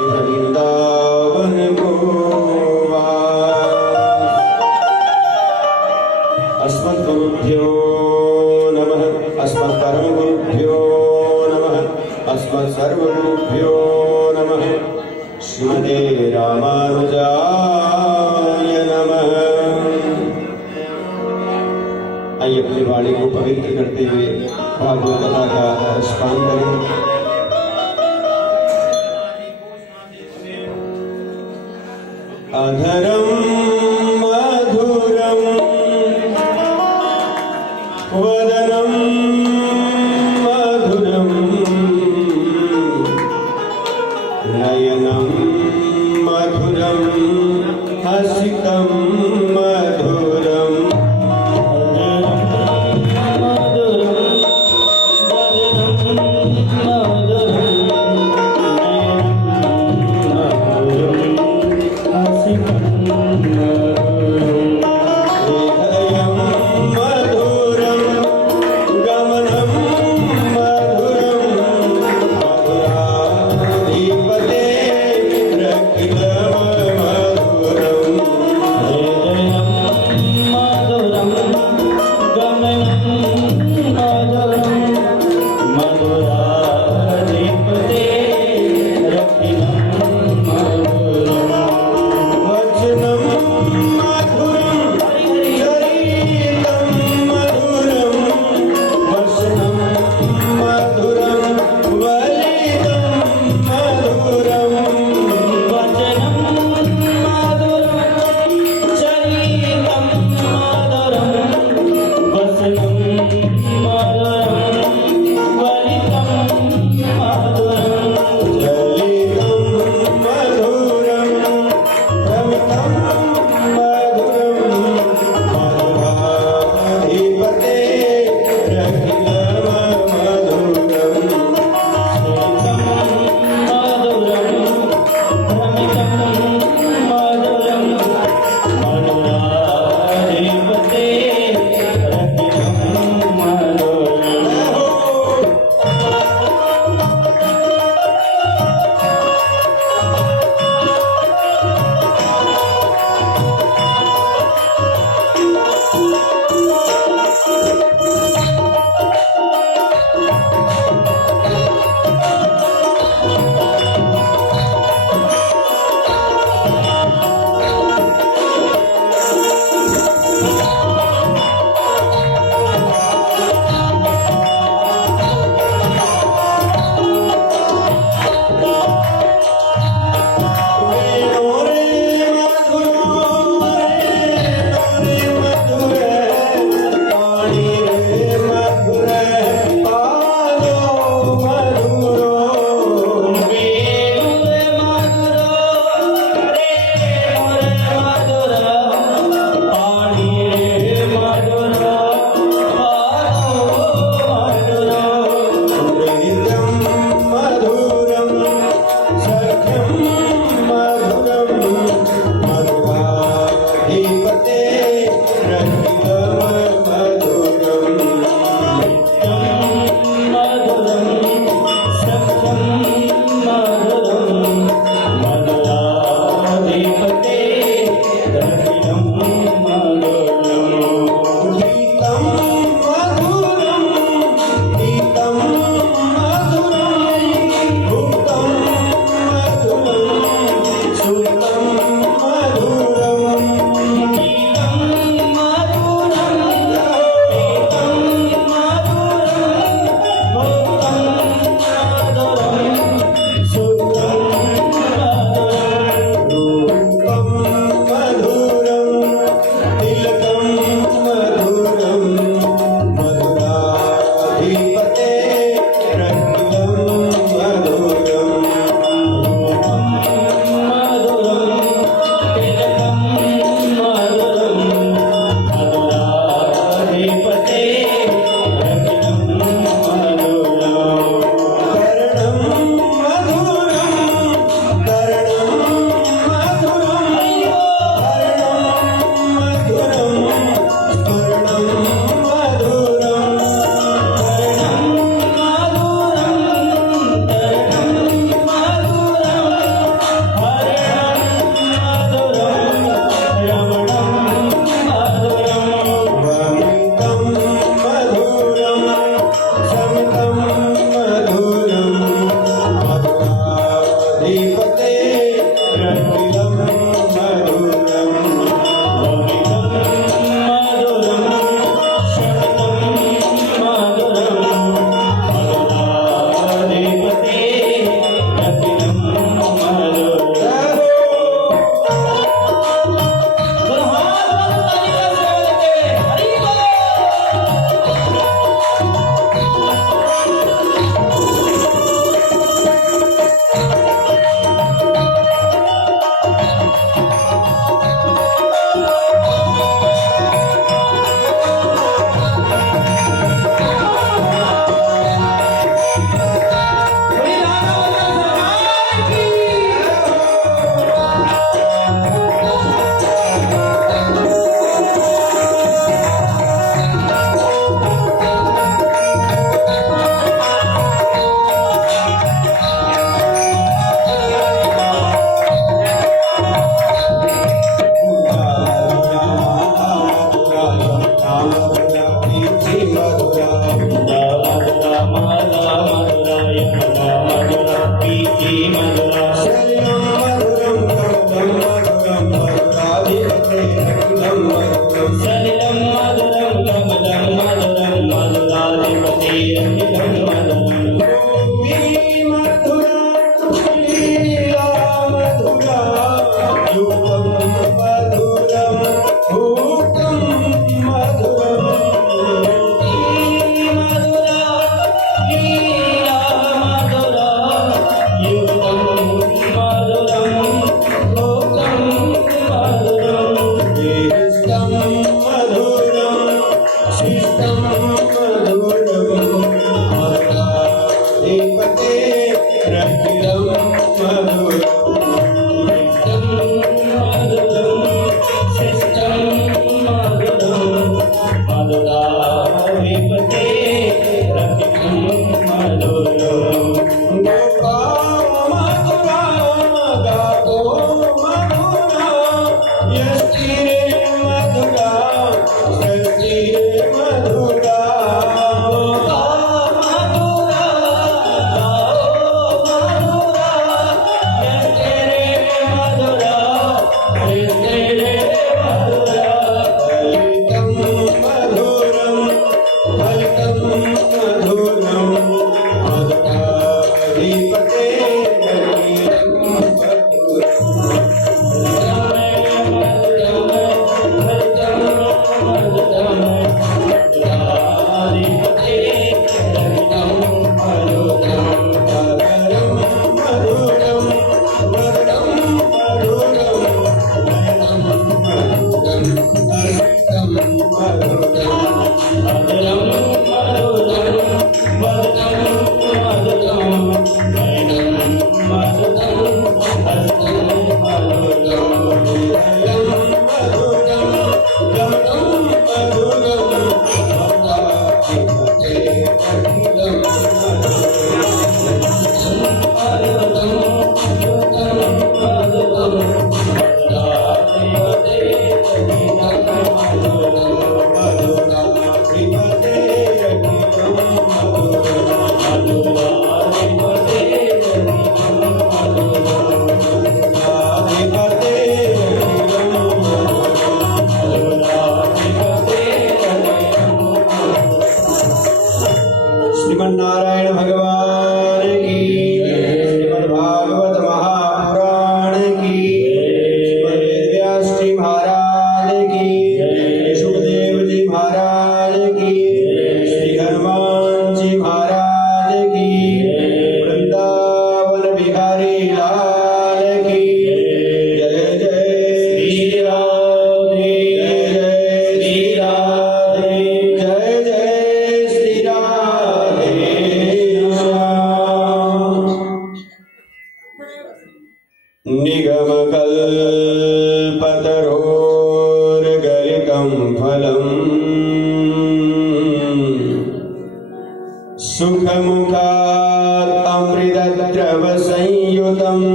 वृंदावन गोवा। अस्मद्गुरुभ्यो नमः, अस्मत्परमगुरुभ्यो नमः, अस्मत्सर्वगुरुभ्यो नमः। श्रीमते रामानुजाय नमः। आइए अपनी वाणी को पवित्र करते हुए भागवत कथा का रसपान करें। अधरम मधुरम वदनम मधुरम नयनम मधुरम हसितम मधुरम। धीपते रतिलं मधुरं श्रीमन्नारायण भगवान की, श्रीमद्भागवत महापुराण की, श्रीमद् व्यास जी महाराज की, सुखदेव जी महाराज की, श्री हनुमान जी महाराज की, वृंदावन बिहारी लाल की। जय जय श्री राम, जय जय श्री राधे, जय जय श्री राधे श्याम। निगम कल्पतरोर्गलितं फलम् सुखमुखात् अमृतद्रव संयुतम्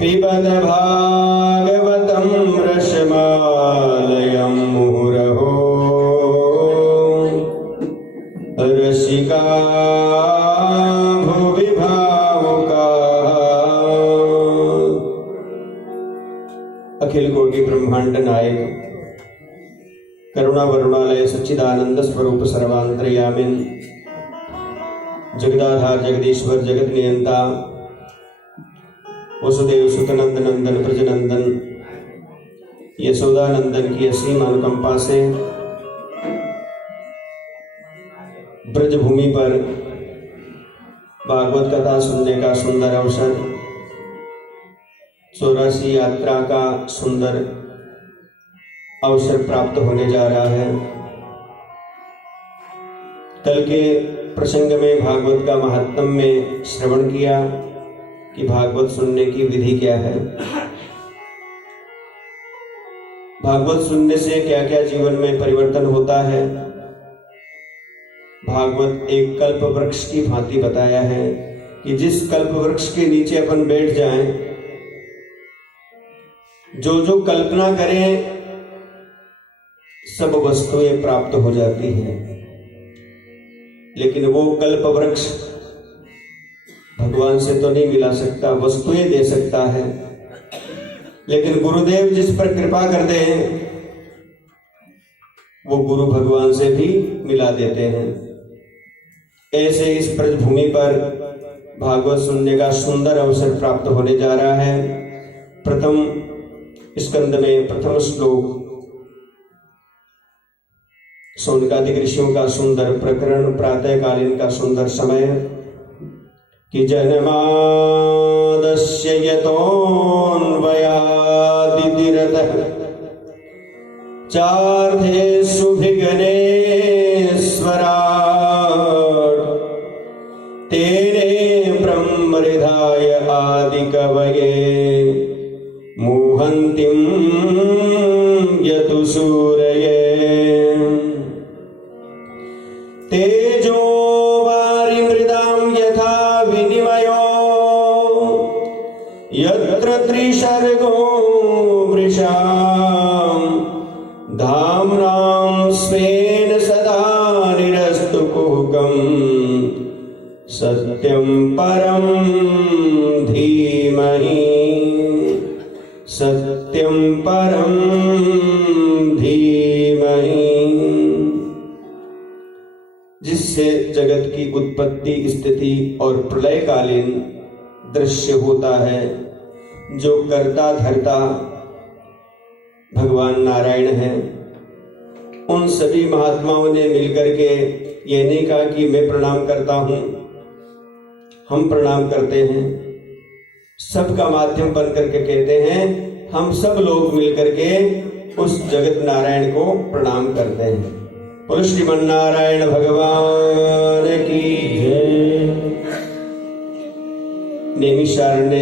पिबत भागवतं रसमालयं मुहुरहो रसिका भुवि ब्रह्मांड नायक करुणा वरुणालय सच्चिदानंद स्वरूप सर्वांतर्यामिन जगदाधार जगदीश्वर जगत नियंता वसुदेव सुतनंद नंदन प्रजनंदन यशोदानंदन की असीम अनुकंपा से ब्रज भूमि पर भागवत कथा सुनने का सुंदर अवसर, 84 यात्रा का सुंदर अवसर प्राप्त होने जा रहा है। कल के प्रसंग में भागवत का महात्म्य में श्रवण किया कि भागवत सुनने की विधि क्या है, भागवत सुनने से क्या क्या जीवन में परिवर्तन होता है। भागवत एक कल्प वृक्ष की भांति बताया है कि जिस कल्प वृक्ष के नीचे अपन बैठ जाएं, जो जो कल्पना करें सब वस्तुएं प्राप्त हो जाती हैं। लेकिन वो कल्प वृक्ष भगवान से तो नहीं मिला सकता, वस्तुएं दे सकता है। लेकिन गुरुदेव जिस पर कृपा करते हैं वो गुरु भगवान से भी मिला देते हैं। ऐसे इस ब्रजभूमि पर भागवत सुनने का सुंदर अवसर प्राप्त होने जा रहा है। प्रथम स्कंद में प्रथम श्लोक शौनकादिक ऋषियों का सुंदर प्रकरण, प्रातःकालीन का सुंदर समय कि जन्मादस्य यतोऽन्वयादितिरतः चार्धेषु भिघ्नेश्वराट् तेने ब्रह्महृदाय आदिकवये मुहन्तिं यतु सूरये तेजो वारिमृदां यथा विनिमयो यत्र त्रिसर्गो वृषां धाम्नां स्वेन सदा निरस्तु कुहकं सत्यं परं धीमहि सत्यं परं धीमहि। जिससे जगत की उत्पत्ति स्थिति और प्रलयकालीन दृश्य होता है, जो कर्ता धर्ता भगवान नारायण हैं। उन सभी महात्माओं ने मिलकर के ये नहीं कहा कि मैं प्रणाम करता हूं, हम प्रणाम करते हैं। सबका माध्यम बन करके कहते हैं हम सब लोग मिलकर के उस जगत नारायण को प्रणाम करते हैं। बोलो श्रीमन नारायण भगवान की जय। नैमिषारण्य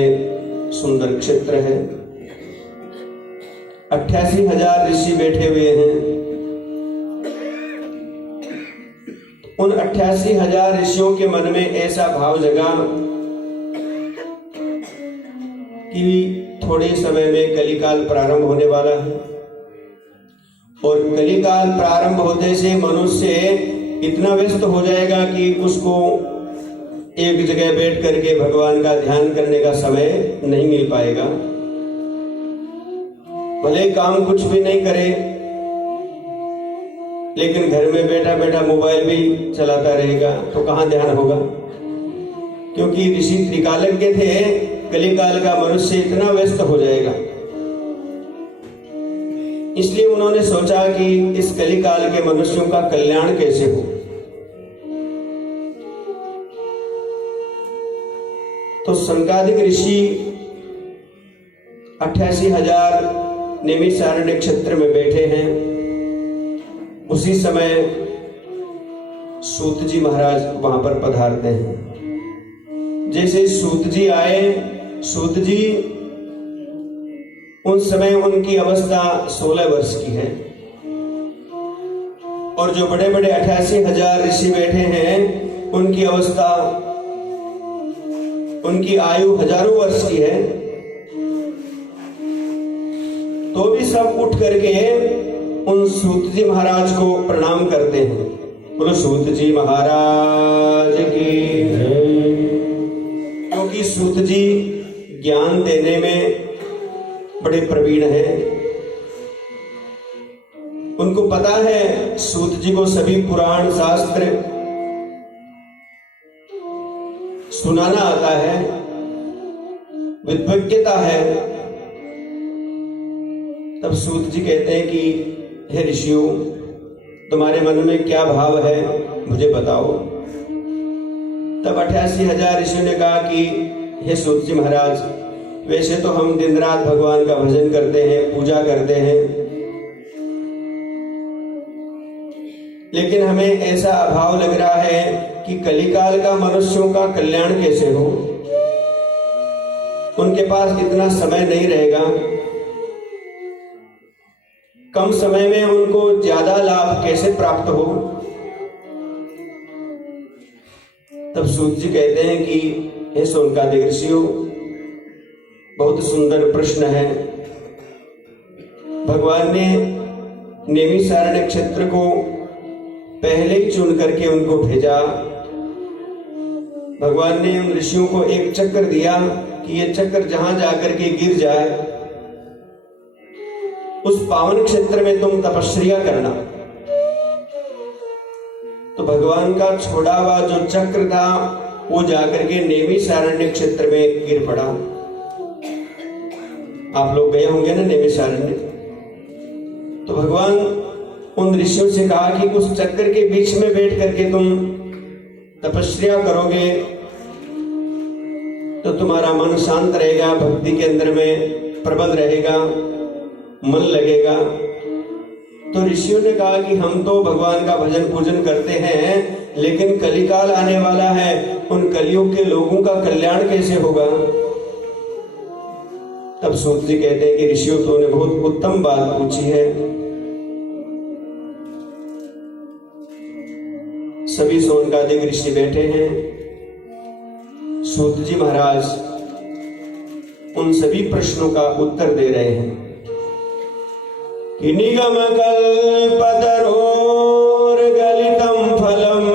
सुंदर क्षेत्र है। 88,000 ऋषि बैठे हुए हैं। उन 88,000 ऋषियों के मन में ऐसा भाव जगा कि थोड़े समय में कलिकाल प्रारंभ होने वाला है और कलिकाल प्रारंभ होते से मनुष्य इतना व्यस्त हो जाएगा कि उसको एक जगह बैठ करके भगवान का ध्यान करने का समय नहीं मिल पाएगा। भले काम कुछ भी नहीं करे, लेकिन घर में बैठा बैठा मोबाइल भी चलाता रहेगा तो कहां ध्यान होगा। क्योंकि ऋषि त्रिकालज्ञ थे, कलिकाल का मनुष्य इतना व्यस्त हो जाएगा। इसलिए उन्होंने सोचा कि इस कलिकाल के मनुष्यों का कल्याण कैसे हो। तो शौनकादिक ऋषि 88,000 नैमिषारण्य क्षेत्र में बैठे हैं। उसी समय सूत जी महाराज वहां पर पधारते हैं। जैसे सूत जी आए, सूत जी उन समय उनकी अवस्था 16 वर्ष की है और जो बड़े बड़े 88,000 ऋषि बैठे हैं उनकी अवस्था, उनकी आयु हजारों वर्ष की है। तो भी सब उठ करके उन सूत जी महाराज को प्रणाम करते हैं। बोलो सूत जी महाराज की जय। क्योंकि सूत जी ज्ञान देने में बड़े प्रवीण हैं। उनको पता है, सूत जी को सभी पुराण शास्त्र सुनाना आता है, विद्वज्ञता है। तब सूत जी कहते हैं कि हे ऋषियों, तुम्हारे मन में क्या भाव है, मुझे बताओ। तब 88,000 ऋषियों ने कहा कि हे सूत जी महाराज, वैसे तो हम दिन रात भगवान का भजन करते हैं, पूजा करते हैं, लेकिन हमें ऐसा अभाव लग रहा है कि कलिकाल का मनुष्यों का कल्याण कैसे हो। उनके पास इतना समय नहीं रहेगा, कम समय में उनको ज्यादा लाभ कैसे प्राप्त हो। तब सूत जी कहते हैं कि हे शौनकादिक ऋषियों, बहुत सुंदर प्रश्न है। भगवान ने नैमिषारण्य क्षेत्र को पहले ही चुन करके उनको भेजा। भगवान ने उन ऋषियों को एक चक्र दिया कि ये चक्र जहां जाकर के गिर जाए, उस पावन क्षेत्र में तुम तपस्या करना। तो भगवान का छोड़ा हुआ जो चक्र था वो जाकर के नैमिषारण्य क्षेत्र में गिर पड़ा। आप लोग गए होंगे ना नैमिषारण्य। तो भगवान उन ऋषियों से कहा कि उस चक्र के बीच में बैठ करके तुम तपस्या करोगे तो तुम्हारा मन शांत रहेगा, भक्ति के अंदर में प्रबल रहेगा, मन लगेगा। तो ऋषियों ने कहा कि हम तो भगवान का भजन पूजन करते हैं, लेकिन कलिकाल आने वाला है, उन कलियुग के लोगों का कल्याण कैसे होगा। तब सूत जी कहते हैं कि ऋषियों, तुमने बहुत उत्तम बात पूछी है। सभी शौनकादिक ऋषि बैठे हैं। सूत जी महाराज उन सभी प्रश्नों का उत्तर दे रहे हैं कि निगम कल्पतरोर्गलितं फलम्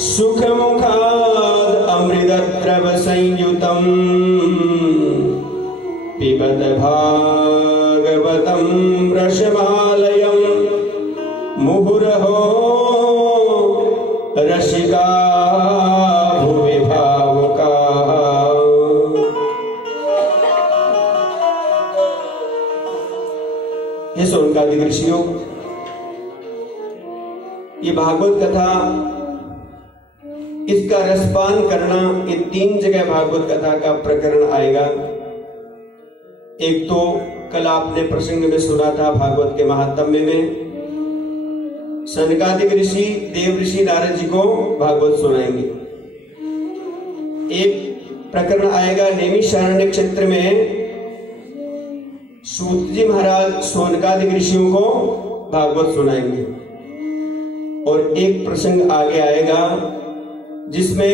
सुखमुखाद् अमृतद्रव संयुतं पिबत भागवतं रसमालयं मुहुरहो रसिका भुवि भावुका। हे शौनकादिक ऋषियों, ये भागवत कथा, इसका रसपान करना, ये 3 जगह भागवत कथा का प्रकरण आएगा। एक तो कल आपने प्रसंग में सुना था भागवत के महात्म्य में, सनकादिक ऋषि देव ऋषि नारद जी को भागवत सुनाएंगे। एक प्रकरण आएगा नैमिषारण्य क्षेत्र में, सूत जी महाराज शौनकादिक ऋषियों को भागवत सुनाएंगे। और एक प्रसंग आगे आएगा जिसमें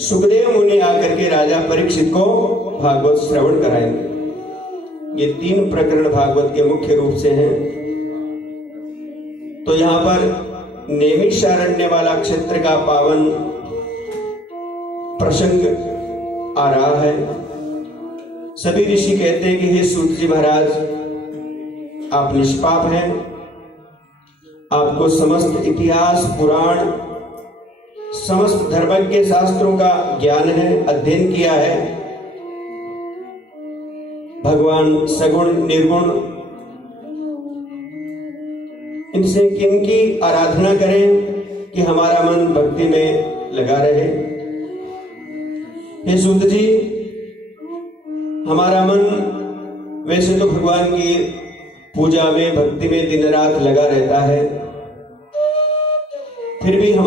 सुखदेव मुनि आकर के राजा परीक्षित को भागवत श्रवण कराएंगे। ये 3 प्रकरण भागवत के मुख्य रूप से हैं। तो यहाँ पर नैमिषारण्य वाला क्षेत्र का पावन प्रसंग आ रहा है। सभी ऋषि कहते हैं कि हे सूत जी महाराज, आप निष्पाप हैं, आपको समस्त इतिहास पुराण समस्त धर्मज्ञ शास्त्रों का ज्ञान है, अध्ययन किया है। भगवान सगुण निर्गुण, इनसे किनकी आराधना करें कि हमारा मन भक्ति में लगा रहे। हे सूत जी, हमारा मन वैसे तो भगवान की पूजा में भक्ति में दिन रात लगा रहता है, फिर भी हम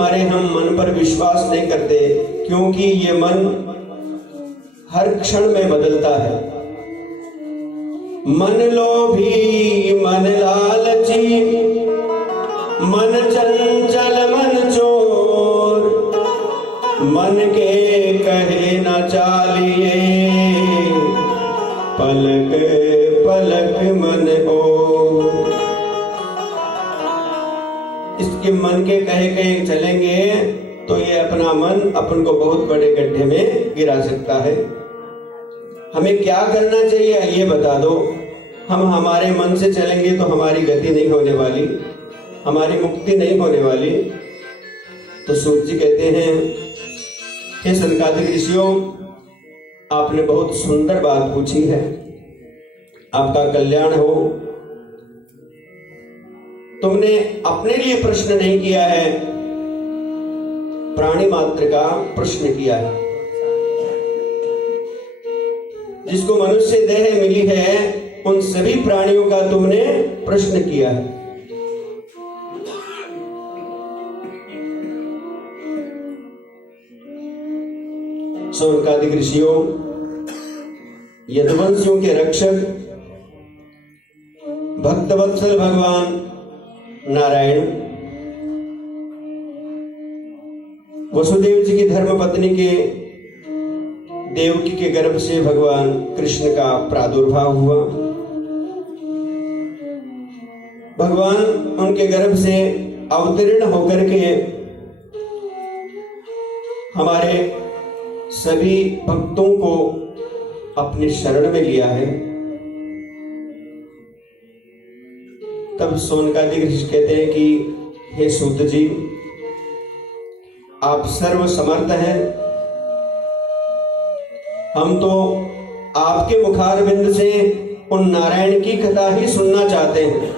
मन पर विश्वास नहीं करते, क्योंकि ये मन हर क्षण में बदलता है। मन लोभी मन लालची, मन चंचल मन चोर, मन के कहे न चालिए, पलक पलक मन ओर। इसके मन के कहे कहे चलेंगे तो ये अपना मन अपन को बहुत बड़े गड्ढे में गिरा सकता है। हमें क्या करना चाहिए ये बता दो। हम हमारे मन से चलेंगे तो हमारी गति नहीं होने वाली, हमारी मुक्ति नहीं होने वाली। तो सूत जी कहते हैं, हे सनकादिक ऋषियों, आपने बहुत सुंदर बात पूछी है, आपका कल्याण हो। तुमने अपने लिए प्रश्न नहीं किया है, प्राणी मात्र का प्रश्न किया है। जिसको मनुष्य देह मिली है उन सभी प्राणियों का तुमने प्रश्न किया है। सौनकादिक ऋषियों, यदुवंशियों के रक्षक भक्तवत्सल भगवान नारायण, वसुदेव जी की धर्म पत्नी के देवकी के गर्भ से भगवान कृष्ण का प्रादुर्भाव हुआ। भगवान उनके गर्भ से अवतीर्ण होकर के हमारे सभी भक्तों को अपनी शरण में लिया है। तब सौनकादिक ऋषि कहते हैं कि हे सूत जी, आप सर्व समर्थ हैं, हम तो आपके मुखारविंद से उन नारायण की कथा ही सुनना चाहते हैं।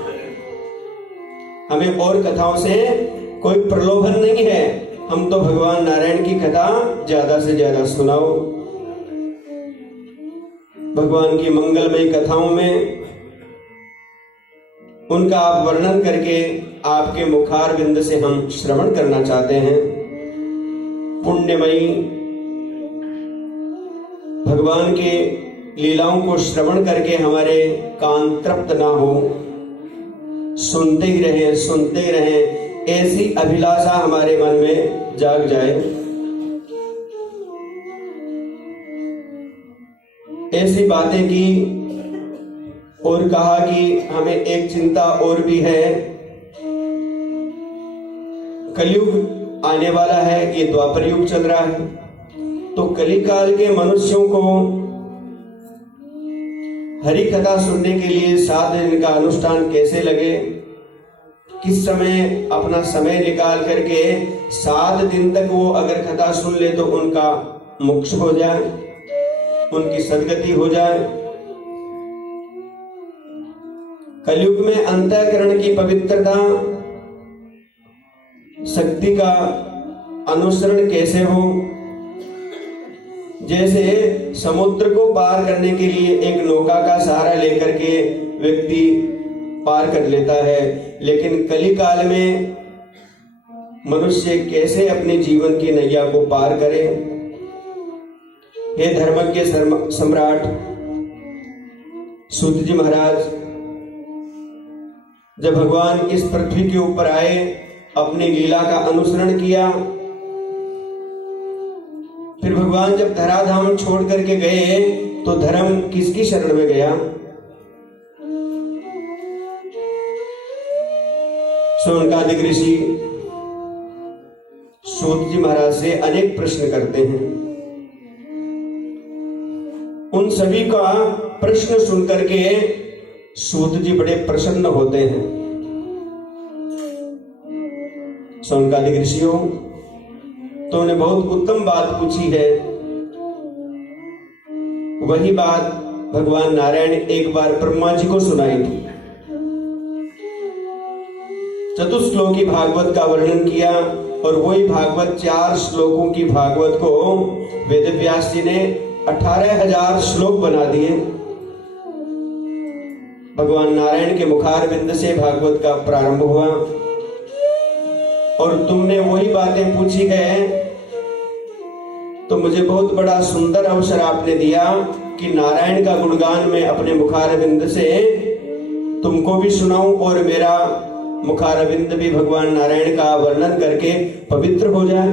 हमें और कथाओं से कोई प्रलोभन नहीं है, हम तो भगवान नारायण की कथा ज्यादा से ज्यादा सुनाओ। भगवान की मंगलमय कथाओं में उनका आप वर्णन करके आपके मुखारविंद से हम श्रवण करना चाहते हैं। पुण्यमयी भगवान के लीलाओं को श्रवण करके हमारे कान तृप्त ना हो, सुनते ही रहे, ऐसी अभिलाषा हमारे मन में जाग जाए। ऐसी बातें की और कहा कि हमें एक चिंता और भी है, कलयुग आने वाला है, ये द्वापर युग चल रहा है, तो कलिकाल के मनुष्यों को हरि कथा सुनने के लिए 7 दिन का अनुष्ठान कैसे लगे, किस समय अपना समय निकाल करके 7 दिन तक वो अगर कथा सुन ले तो उनका मोक्ष हो जाए, उनकी सद्गति हो जाए। कलयुग में अंतःकरण की पवित्रता, शक्ति का अनुसरण कैसे हो। जैसे समुद्र को पार करने के लिए एक नौका का सहारा लेकर के व्यक्ति पार कर लेता है, लेकिन कलिकाल में मनुष्य कैसे अपने जीवन की नैया को पार करे। हे धर्मज्ञ सम्राट सूत जी महाराज, जब भगवान इस पृथ्वी के ऊपर आए, अपनी लीला का अनुसरण किया, फिर भगवान जब धराधाम छोड़ करके गए तो धर्म किसकी शरण में गया। सौनकादिक ऋषि सूत जी महाराज से अनेक प्रश्न करते हैं। उन सभी का प्रश्न सुनकर के सूत जी बड़े प्रसन्न होते हैं। सौनकादिक ऋषियों, तो उन्हें बहुत उत्तम बात पूछी है। वही बात भगवान नारायण एक बार ब्रह्मा जी को सुनाई थी। चतुश्लोकी भागवत का वर्णन किया और वही भागवत 4 श्लोकों की भागवत को वेद व्यास जी ने 18,000 श्लोक बना दिए। भगवान नारायण के मुखारविंद से भागवत का प्रारंभ हुआ और तुमने वही बातें पूछी है, तो मुझे बहुत बड़ा सुंदर अवसर आपने दिया कि नारायण का गुणगान मैं अपने मुखारविंद से तुमको भी सुनाऊं और मेरा मुखारविंद भी भगवान नारायण का वर्णन करके पवित्र हो जाए।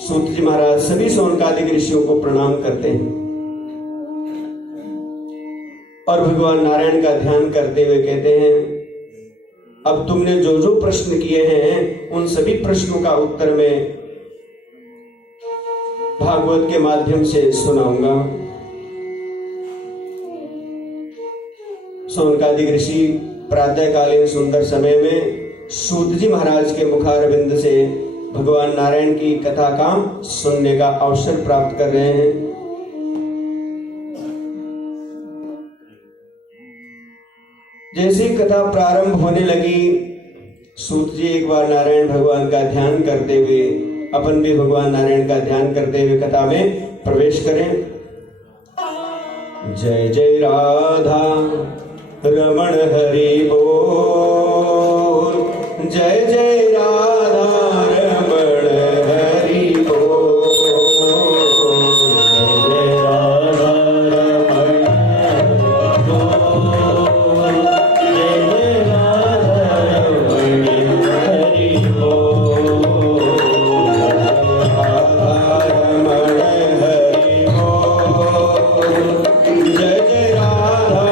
सूत जी महाराज सभी सौनकादिक ऋषियों को प्रणाम करते हैं और भगवान नारायण का ध्यान करते हुए कहते हैं, अब तुमने जो जो प्रश्न किए हैं उन सभी प्रश्नों का उत्तर मैं भागवत के माध्यम से सुनाऊंगा। सोनकादिक ऋषि प्रातःकालीन सुंदर समय में सूत जी महाराज के मुखारविंद से भगवान नारायण की कथा का सुनने का अवसर प्राप्त कर रहे हैं। जैसी कथा प्रारंभ होने लगी, सूत जी एक बार नारायण भगवान का ध्यान करते हुए, अपन भी भगवान नारायण का ध्यान करते हुए कथा में प्रवेश करें। जय जय राधा रमण हरि बोल, जय जय राधा रमण हरि बोल, जय राधा रमण बोल, जय जय राधा रमण हरि बोल, राधा रमण हरि बोल, जय जय राधा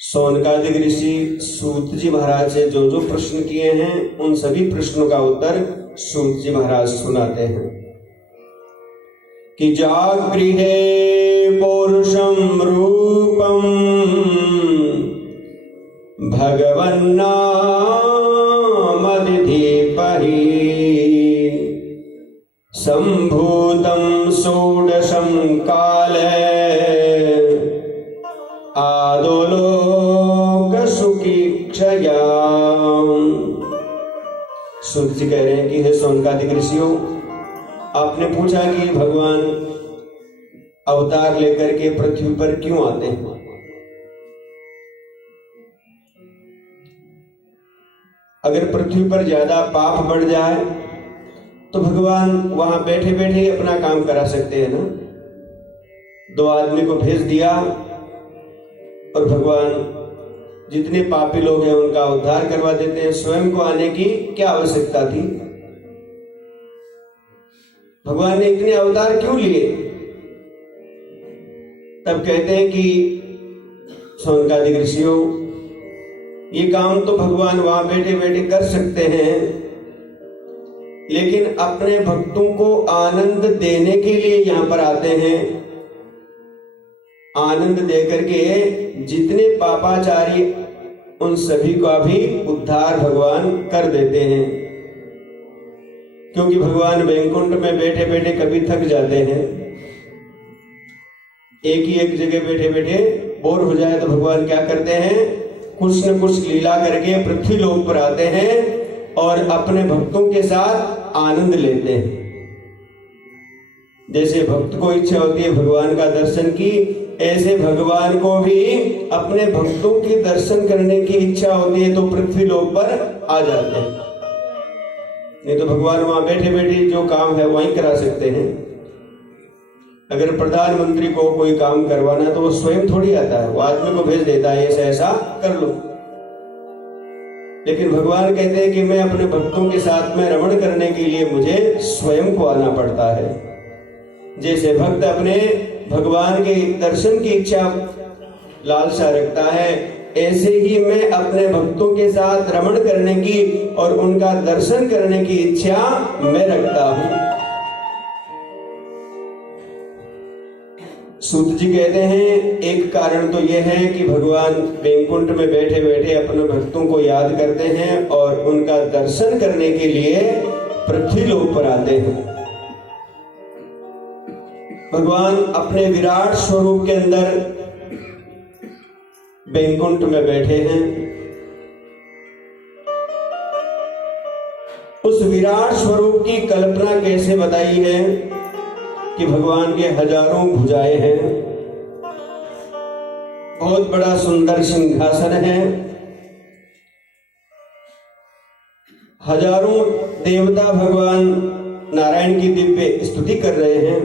सोनकादिक ऋषि सूत जी महाराज से जो जो प्रश्न किए हैं उन सभी प्रश्नों का उत्तर सूत जी महाराज सुनाते हैं कि जागृहे पौरुषम रूपम भगवन्नामदिधिपहि संभूतं षोडशं काले आदोलोकसुखीक्षया। सूत जी कह रहे हैं कि हे सोनकादिक ऋषियों, आपने पूछा कि भगवान अवतार लेकर के पृथ्वी पर क्यों आते हैं। अगर पृथ्वी पर ज्यादा पाप बढ़ जाए तो भगवान वहां बैठे बैठे ही अपना काम करा सकते हैं ना। 2 आदमी को भेज दिया और भगवान जितने पापी लोग हैं उनका उद्धार करवा देते हैं। स्वयं को आने की क्या आवश्यकता थी? भगवान ने इतने अवतार क्यों लिए? तब कहते हैं कि शौनकादिक ऋषियों, ये काम तो भगवान वहां बैठे बैठे कर सकते हैं, लेकिन अपने भक्तों को आनंद देने के लिए यहां पर आते हैं। आनंद देकर के जितने पापाचारी उन सभी का भी उद्धार भगवान कर देते हैं, क्योंकि भगवान वैकुंठ में बैठे बैठे कभी थक जाते हैं। एक जगह बैठे बैठे बोर हो जाए तो भगवान क्या करते हैं? कुछ न कुछ लीला करके पृथ्वी लोक पर आते हैं और अपने भक्तों के साथ आनंद लेते हैं। जैसे भक्त को इच्छा होती है भगवान का दर्शन की, ऐसे भगवान को भी अपने भक्तों के दर्शन करने की इच्छा होती है तो पृथ्वी लोक पर आ जाते हैं। नहीं तो भगवान वहां बैठे बैठे जो काम है वहीं करा सकते हैं। अगर प्रधानमंत्री को कोई काम करवाना तो वो स्वयं थोड़ी आता है, वो आदमी को भेज देता है, ऐसा ऐसा कर लो। लेकिन भगवान कहते हैं कि मैं अपने भक्तों के साथ में रमण करने के लिए मुझे स्वयं को आना पड़ता है। जैसे भक्त अपने भगवान के दर्शन की इच्छा लालसा रखता है, ऐसे ही मैं अपने भक्तों के साथ रमण करने की और उनका दर्शन करने की इच्छा मैं रखता हूं। सूत जी कहते हैं एक कारण तो यह है कि भगवान वैकुंठ में बैठे बैठे अपने भक्तों को याद करते हैं और उनका दर्शन करने के लिए पृथ्वी लोक पर आते हैं। भगवान अपने विराट स्वरूप के अंदर वैकुंठ में बैठे हैं। उस विराट स्वरूप की कल्पना कैसे बताई है कि भगवान के हजारों भुजाएं हैं, बहुत बड़ा सुंदर सिंहासन है, हजारों देवता भगवान नारायण की दिव्य स्तुति कर रहे हैं।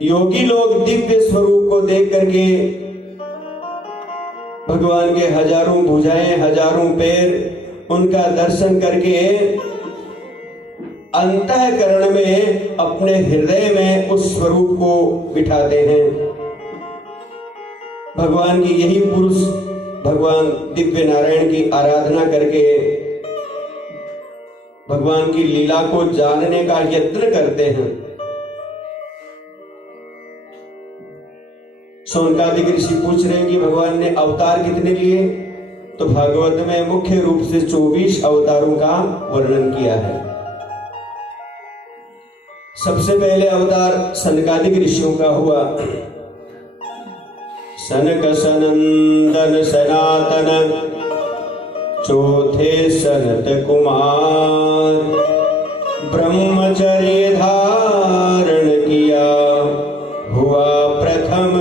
योगी लोग दिव्य स्वरूप को देख करके भगवान के हजारों भुजाएं, हजारों पैर, उनका दर्शन करके अंतःकरण में अपने हृदय में उस स्वरूप को बिठाते हैं। भगवान की यही पुरुष भगवान दिव्य नारायण की आराधना करके भगवान की लीला को जानने का यत्न करते हैं। शौनकादिक ऋषि पूछ रहे हैं कि भगवान ने अवतार कितने लिए? तो भागवत में मुख्य रूप से 24 अवतारों का वर्णन किया है। सबसे पहले अवतार सनकादिक ऋषियों का हुआ। सनक सनंदन सनातन चौथे सनत कुमार, ब्रह्मचर्य धारण किया हुआ प्रथम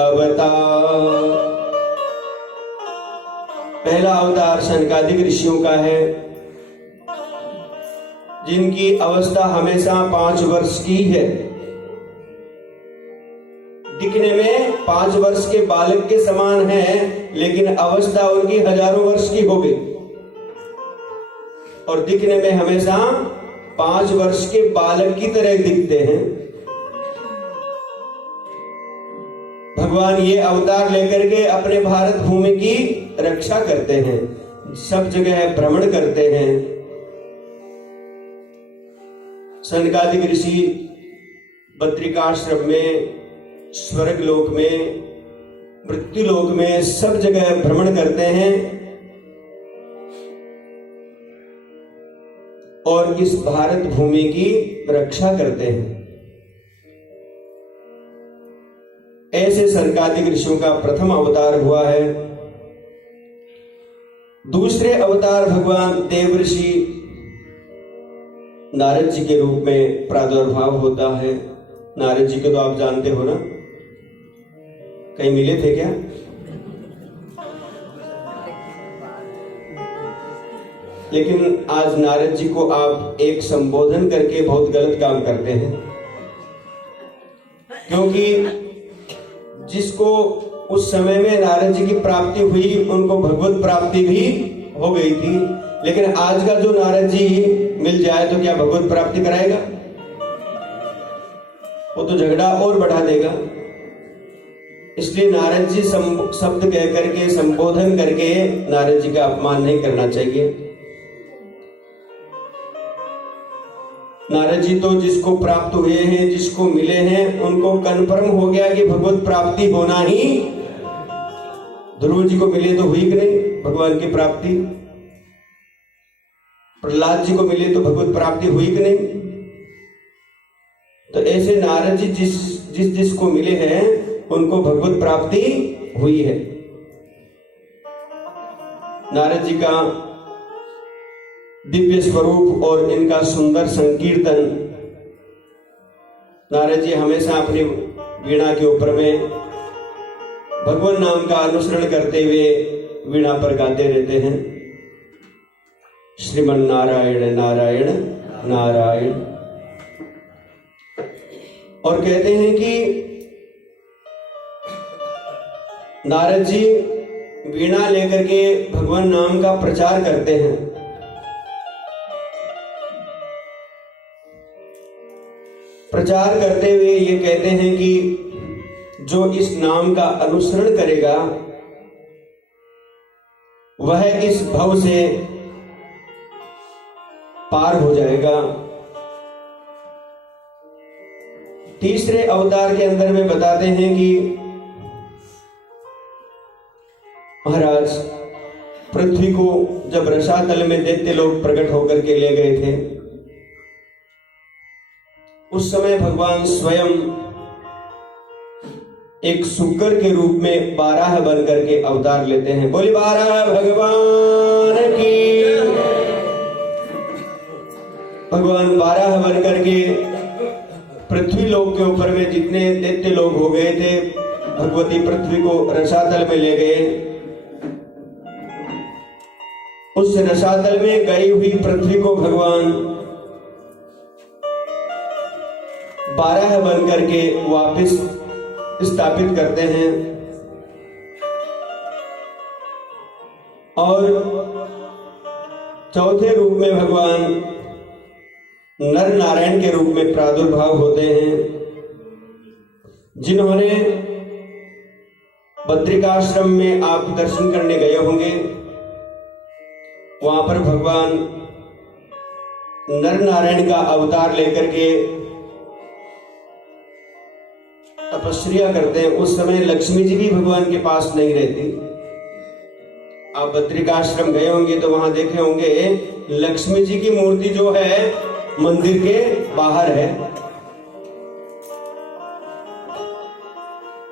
अवतार। पहला अवतार सनकादिक ऋषियों का है, जिनकी अवस्था हमेशा 5 वर्ष की है। दिखने में 5 वर्ष के बालक के समान है, लेकिन अवस्था उनकी हजारों वर्ष की हो गई और दिखने में हमेशा 5 वर्ष के बालक की तरह दिखते हैं। भगवान ये अवतार लेकर के अपने भारत भूमि की रक्षा करते हैं, सब जगह भ्रमण करते हैं। सनकादिक ऋषि बद्रिकाश्रम में, स्वर्ग लोक में, मृत्यु लोक में सब जगह भ्रमण करते हैं और इस भारत भूमि की रक्षा करते हैं। ऐसे सनकादिक ऋषियों का प्रथम अवतार हुआ है। दूसरे अवतार भगवान देवर्षि नारद जी के रूप में प्रादुर्भाव होता है। नारद जी को तो आप जानते हो ना, कहीं मिले थे क्या? लेकिन आज नारद जी को आप एक संबोधन करके बहुत गलत काम करते हैं, क्योंकि जिसको उस समय में नारद जी की प्राप्ति हुई उनको भगवत प्राप्ति भी हो गई थी, लेकिन आज का जो नारद जी मिल जाए तो क्या भगवत प्राप्ति कराएगा? वो तो झगड़ा और बढ़ा देगा। इसलिए नारद जी शब्द कह करके, संबोधन करके नारद जी का अपमान नहीं करना चाहिए। नारद जी तो जिसको प्राप्त हुए हैं, जिसको मिले हैं, उनको कन्फर्म हो गया कि भगवत प्राप्ति होना ही। ध्रुव जी को मिले तो हुई कि नहीं भगवान की प्राप्ति? प्रहलाद जी को मिले तो भगवत प्राप्ति हुई कि नहीं? तो ऐसे नारद जी जिसको मिले हैं उनको भगवत प्राप्ति हुई है। नारद जी का दिव्य स्वरूप और इनका सुंदर संकीर्तन, नारद जी हमेशा अपनी वीणा के ऊपर में भगवान नाम का अनुसरण करते हुए वीणा पर गाते रहते हैं, श्रीमन नारायण नारायण नारायण। और कहते हैं कि नारद जी वीणा लेकर के भगवान नाम का प्रचार करते हैं। प्रचार करते हुए ये कहते हैं कि जो इस नाम का अनुसरण करेगा वह इस भव से पार हो जाएगा। तीसरे अवतार के अंदर में बताते हैं कि महाराज पृथ्वी को जब रसातल में दैत्य लोग प्रकट होकर के ले गए थे, उस समय भगवान स्वयं एक सुग्गर के रूप में बारह बन करके अवतार लेते हैं। बोली बारह भगवान की। भगवान बारह बन करके पृथ्वी लोक के ऊपर में जितने दैत्य लोग हो गए थे, भगवती पृथ्वी को रसातल में ले गए। उस रसातल में गई हुई पृथ्वी को भगवान बारह बन करके वापस स्थापित करते हैं और चौथे रूप में भगवान नर नारायण के रूप में प्रादुर्भाव होते हैं। जिन्होंने बद्रिकाश्रम में आप दर्शन करने गए होंगे, वहां पर भगवान नर नारायण का अवतार लेकर के तपस्या करते हैं। उस समय लक्ष्मी जी भी भगवान के पास नहीं रहती। आप बद्रिकाश्रम गए होंगे तो वहां देखे होंगे लक्ष्मी जी की मूर्ति जो है मंदिर के बाहर है।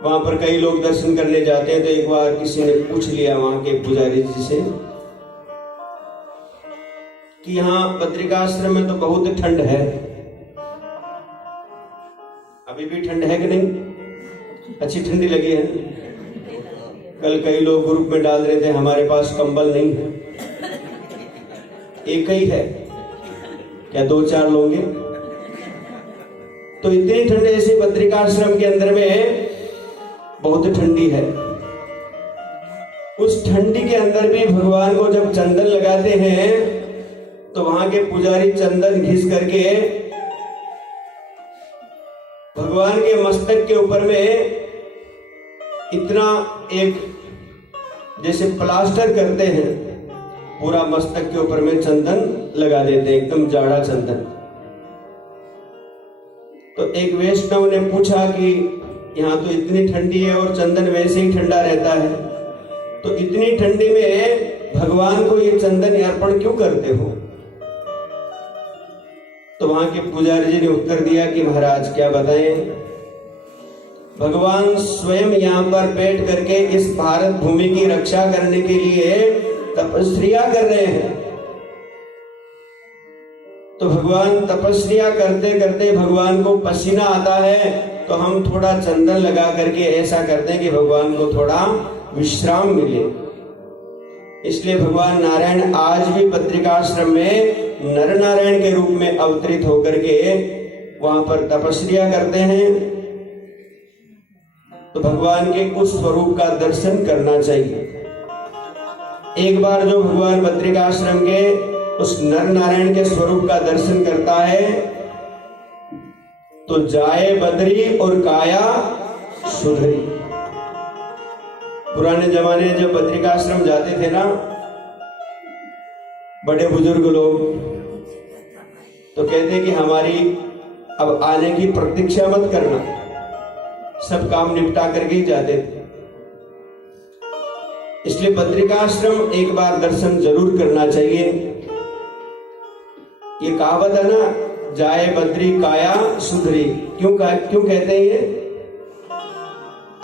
वहां पर कई लोग दर्शन करने जाते हैं, तो एक बार किसी ने पूछ लिया वहां के पुजारी जी से कि यहाँ बद्रिकाश्रम में तो बहुत ठंड है, अभी भी ठंड है कि नहीं? अच्छी ठंडी लगी है। कल कई लोग ग्रुप में डाल रहे थे हमारे पास कंबल नहीं है। एक ही है क्या, दो चार लोगे? तो इतनी ठंड ऐसे बद्रिकाश्रम के अंदर में बहुत ठंडी है। उस ठंडी के अंदर भी भगवान को जब चंदन लगाते हैं तो वहां के पुजारी चंदन घिस करके भगवान के मस्तक के ऊपर में इतना एक जैसे प्लास्टर करते हैं, पूरा मस्तक के ऊपर में चंदन लगा देते हैं, एकदम जाड़ा चंदन। तो एक वैष्णव ने पूछा कि यहाँ तो इतनी ठंडी है और चंदन वैसे ही ठंडा रहता है, तो इतनी ठंडी में भगवान को ये चंदन अर्पण क्यों करते हो? तो वहां के पुजारी जी ने उत्तर दिया कि महाराज क्या बताएं, भगवान स्वयं यहाँ पर बैठ करके इस भारत भूमि की रक्षा करने के लिए तपस्या कर रहे हैं। तो भगवान तपस्या करते करते भगवान को पसीना आता है, तो हम थोड़ा चंदन लगा करके ऐसा करते हैं कि भगवान को थोड़ा विश्राम मिले। इसलिए भगवान नारायण आज भी बद्रिकाश्रम में नर नारायण के रूप में अवतरित होकर के वहां पर तपस्या करते हैं। तो भगवान के उस स्वरूप का दर्शन करना चाहिए। एक बार जो भगवान बद्रिकाश्रम के उस नर नारायण के स्वरूप का दर्शन करता है तो जाए बद्री और काया सुधरी। पुराने जमाने जब बद्रिकाश्रम जाते थे ना बड़े बुजुर्ग लोग, तो कहते कि हमारी अब आने की प्रतीक्षा मत करना, सब काम निपटा करके ही जाते थे। इसलिए बद्रिकाश्रम एक बार दर्शन जरूर करना चाहिए। ये कहावत है ना, जाए बद्री काया सुधरी। क्यों कहते हैं ये?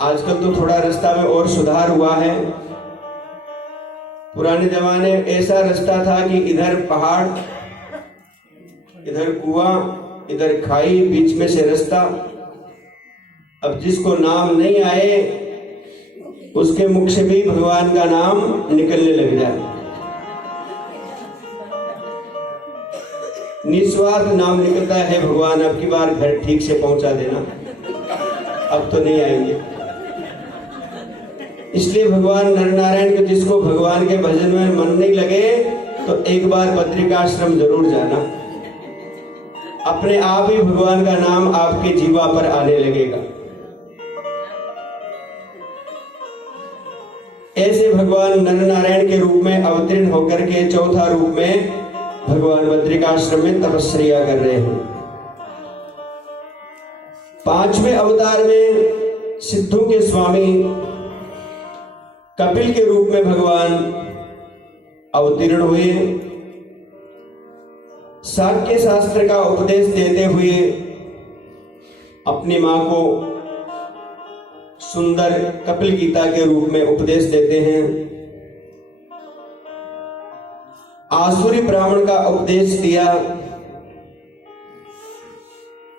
आजकल तो थोड़ा रास्ता में और सुधार हुआ है। पुराने जमाने ऐसा रास्ता था कि इधर पहाड़, इधर कुआं, इधर खाई, बीच में से रास्ता। अब जिसको नाम नहीं आए उसके मुख से भी भगवान का नाम निकलने लग जाए। निस्वार्थ नाम निकलता है, भगवान अब की बार घर ठीक से पहुंचा देना, अब तो नहीं आएंगे। इसलिए भगवान नर नारायण के जिसको भगवान के भजन में मन नहीं लगे तो एक बार बद्रिकाश्रम जरूर जाना, अपने आप ही भगवान का नाम आपके जीवा पर आने लगेगा। ऐसे भगवान नर नारायण के रूप में अवतीर्ण होकर के चौथा रूप में भगवान बद्रिकाश्रम में तपस्या कर रहे हैं। पांचवें अवतार में सिद्धों के स्वामी कपिल के रूप में भगवान अवतीर्ण हुए। शाक्य शास्त्र का उपदेश देते हुए अपनी मां को सुंदर कपिल गीता के रूप में उपदेश देते हैं। आसुरी ब्राह्मण का उपदेश दिया।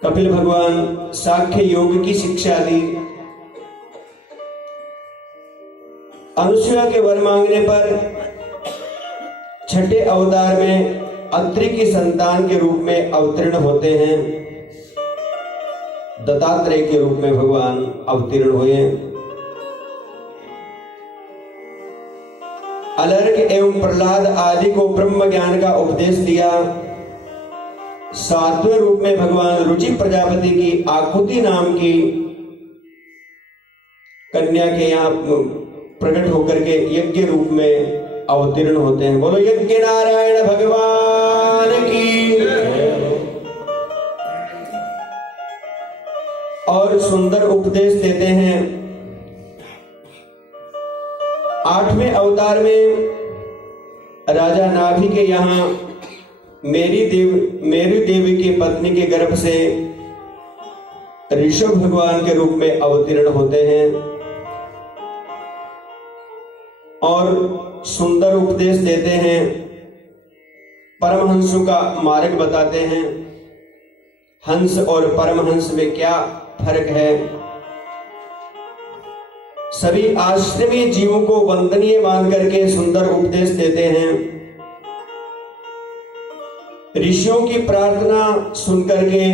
कपिल भगवान साख्य योग की शिक्षा दी। अनुसुया के वर मांगने पर छठे अवतार में अत्रि की संतान के रूप में अवतीर्ण होते हैं। दत्तात्रेय के रूप में भगवान अवतीर्ण हुए। अलर्क एवं प्रहलाद आदि को ब्रह्म ज्ञान का उपदेश दिया। सातवें रूप में भगवान रुचि प्रजापति की आकुति नाम की कन्या के यहाँ प्रकट होकर के यज्ञ रूप में अवतीर्ण होते हैं। बोलो यज्ञ नारायण भगवान की। और सुंदर उपदेश देते हैं। आठवें अवतार में राजा नाभि के यहाँ मेरी देवी की पत्नी के गर्भ से ऋषभ भगवान के रूप में अवतीर्ण होते हैं और सुंदर उपदेश देते हैं। परमहंसों का मार्ग बताते हैं। हंस और परमहंस में क्या फर्क है। सभी आश्रमी जीवों को वंदनीय मान करके सुंदर उपदेश देते हैं। ऋषियों की प्रार्थना सुनकर के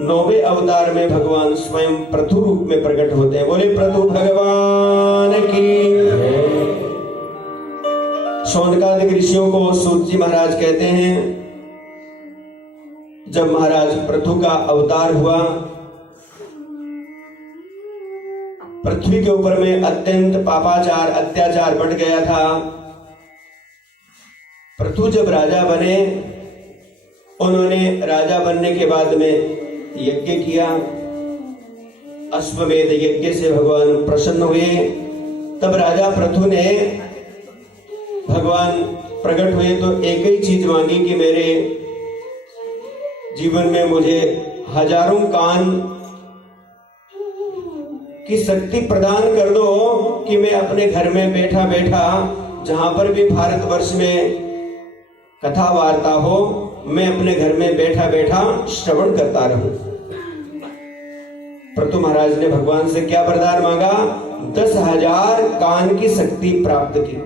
नौवें अवतार में भगवान स्वयं पृथु रूप में प्रकट होते हैं। बोले पृथु भगवान की। शौनकादिक ऋषियों को सूत जी महाराज कहते हैं। जब महाराज पृथु का अवतार हुआ, पृथ्वी के ऊपर में अत्यंत पापाचार अत्याचार बढ़ गया था। पृथु जब राजा बने, उन्होंने राजा बनने के बाद में यज्ञ किया। अश्वमेध यज्ञ से भगवान प्रसन्न हुए। तब राजा पृथु ने भगवान प्रकट हुए तो एक ही चीज मांगी कि मेरे जीवन में मुझे हजारों कान की शक्ति प्रदान कर दो कि मैं अपने घर में बैठा बैठा जहां पर भी भारतवर्ष में कथा वार्ता हो, मैं अपने घर में बैठा बैठा श्रवण करता रहूं। पृथु महाराज ने भगवान से क्या वरदान मांगा? 10,000 कान की शक्ति प्राप्त की।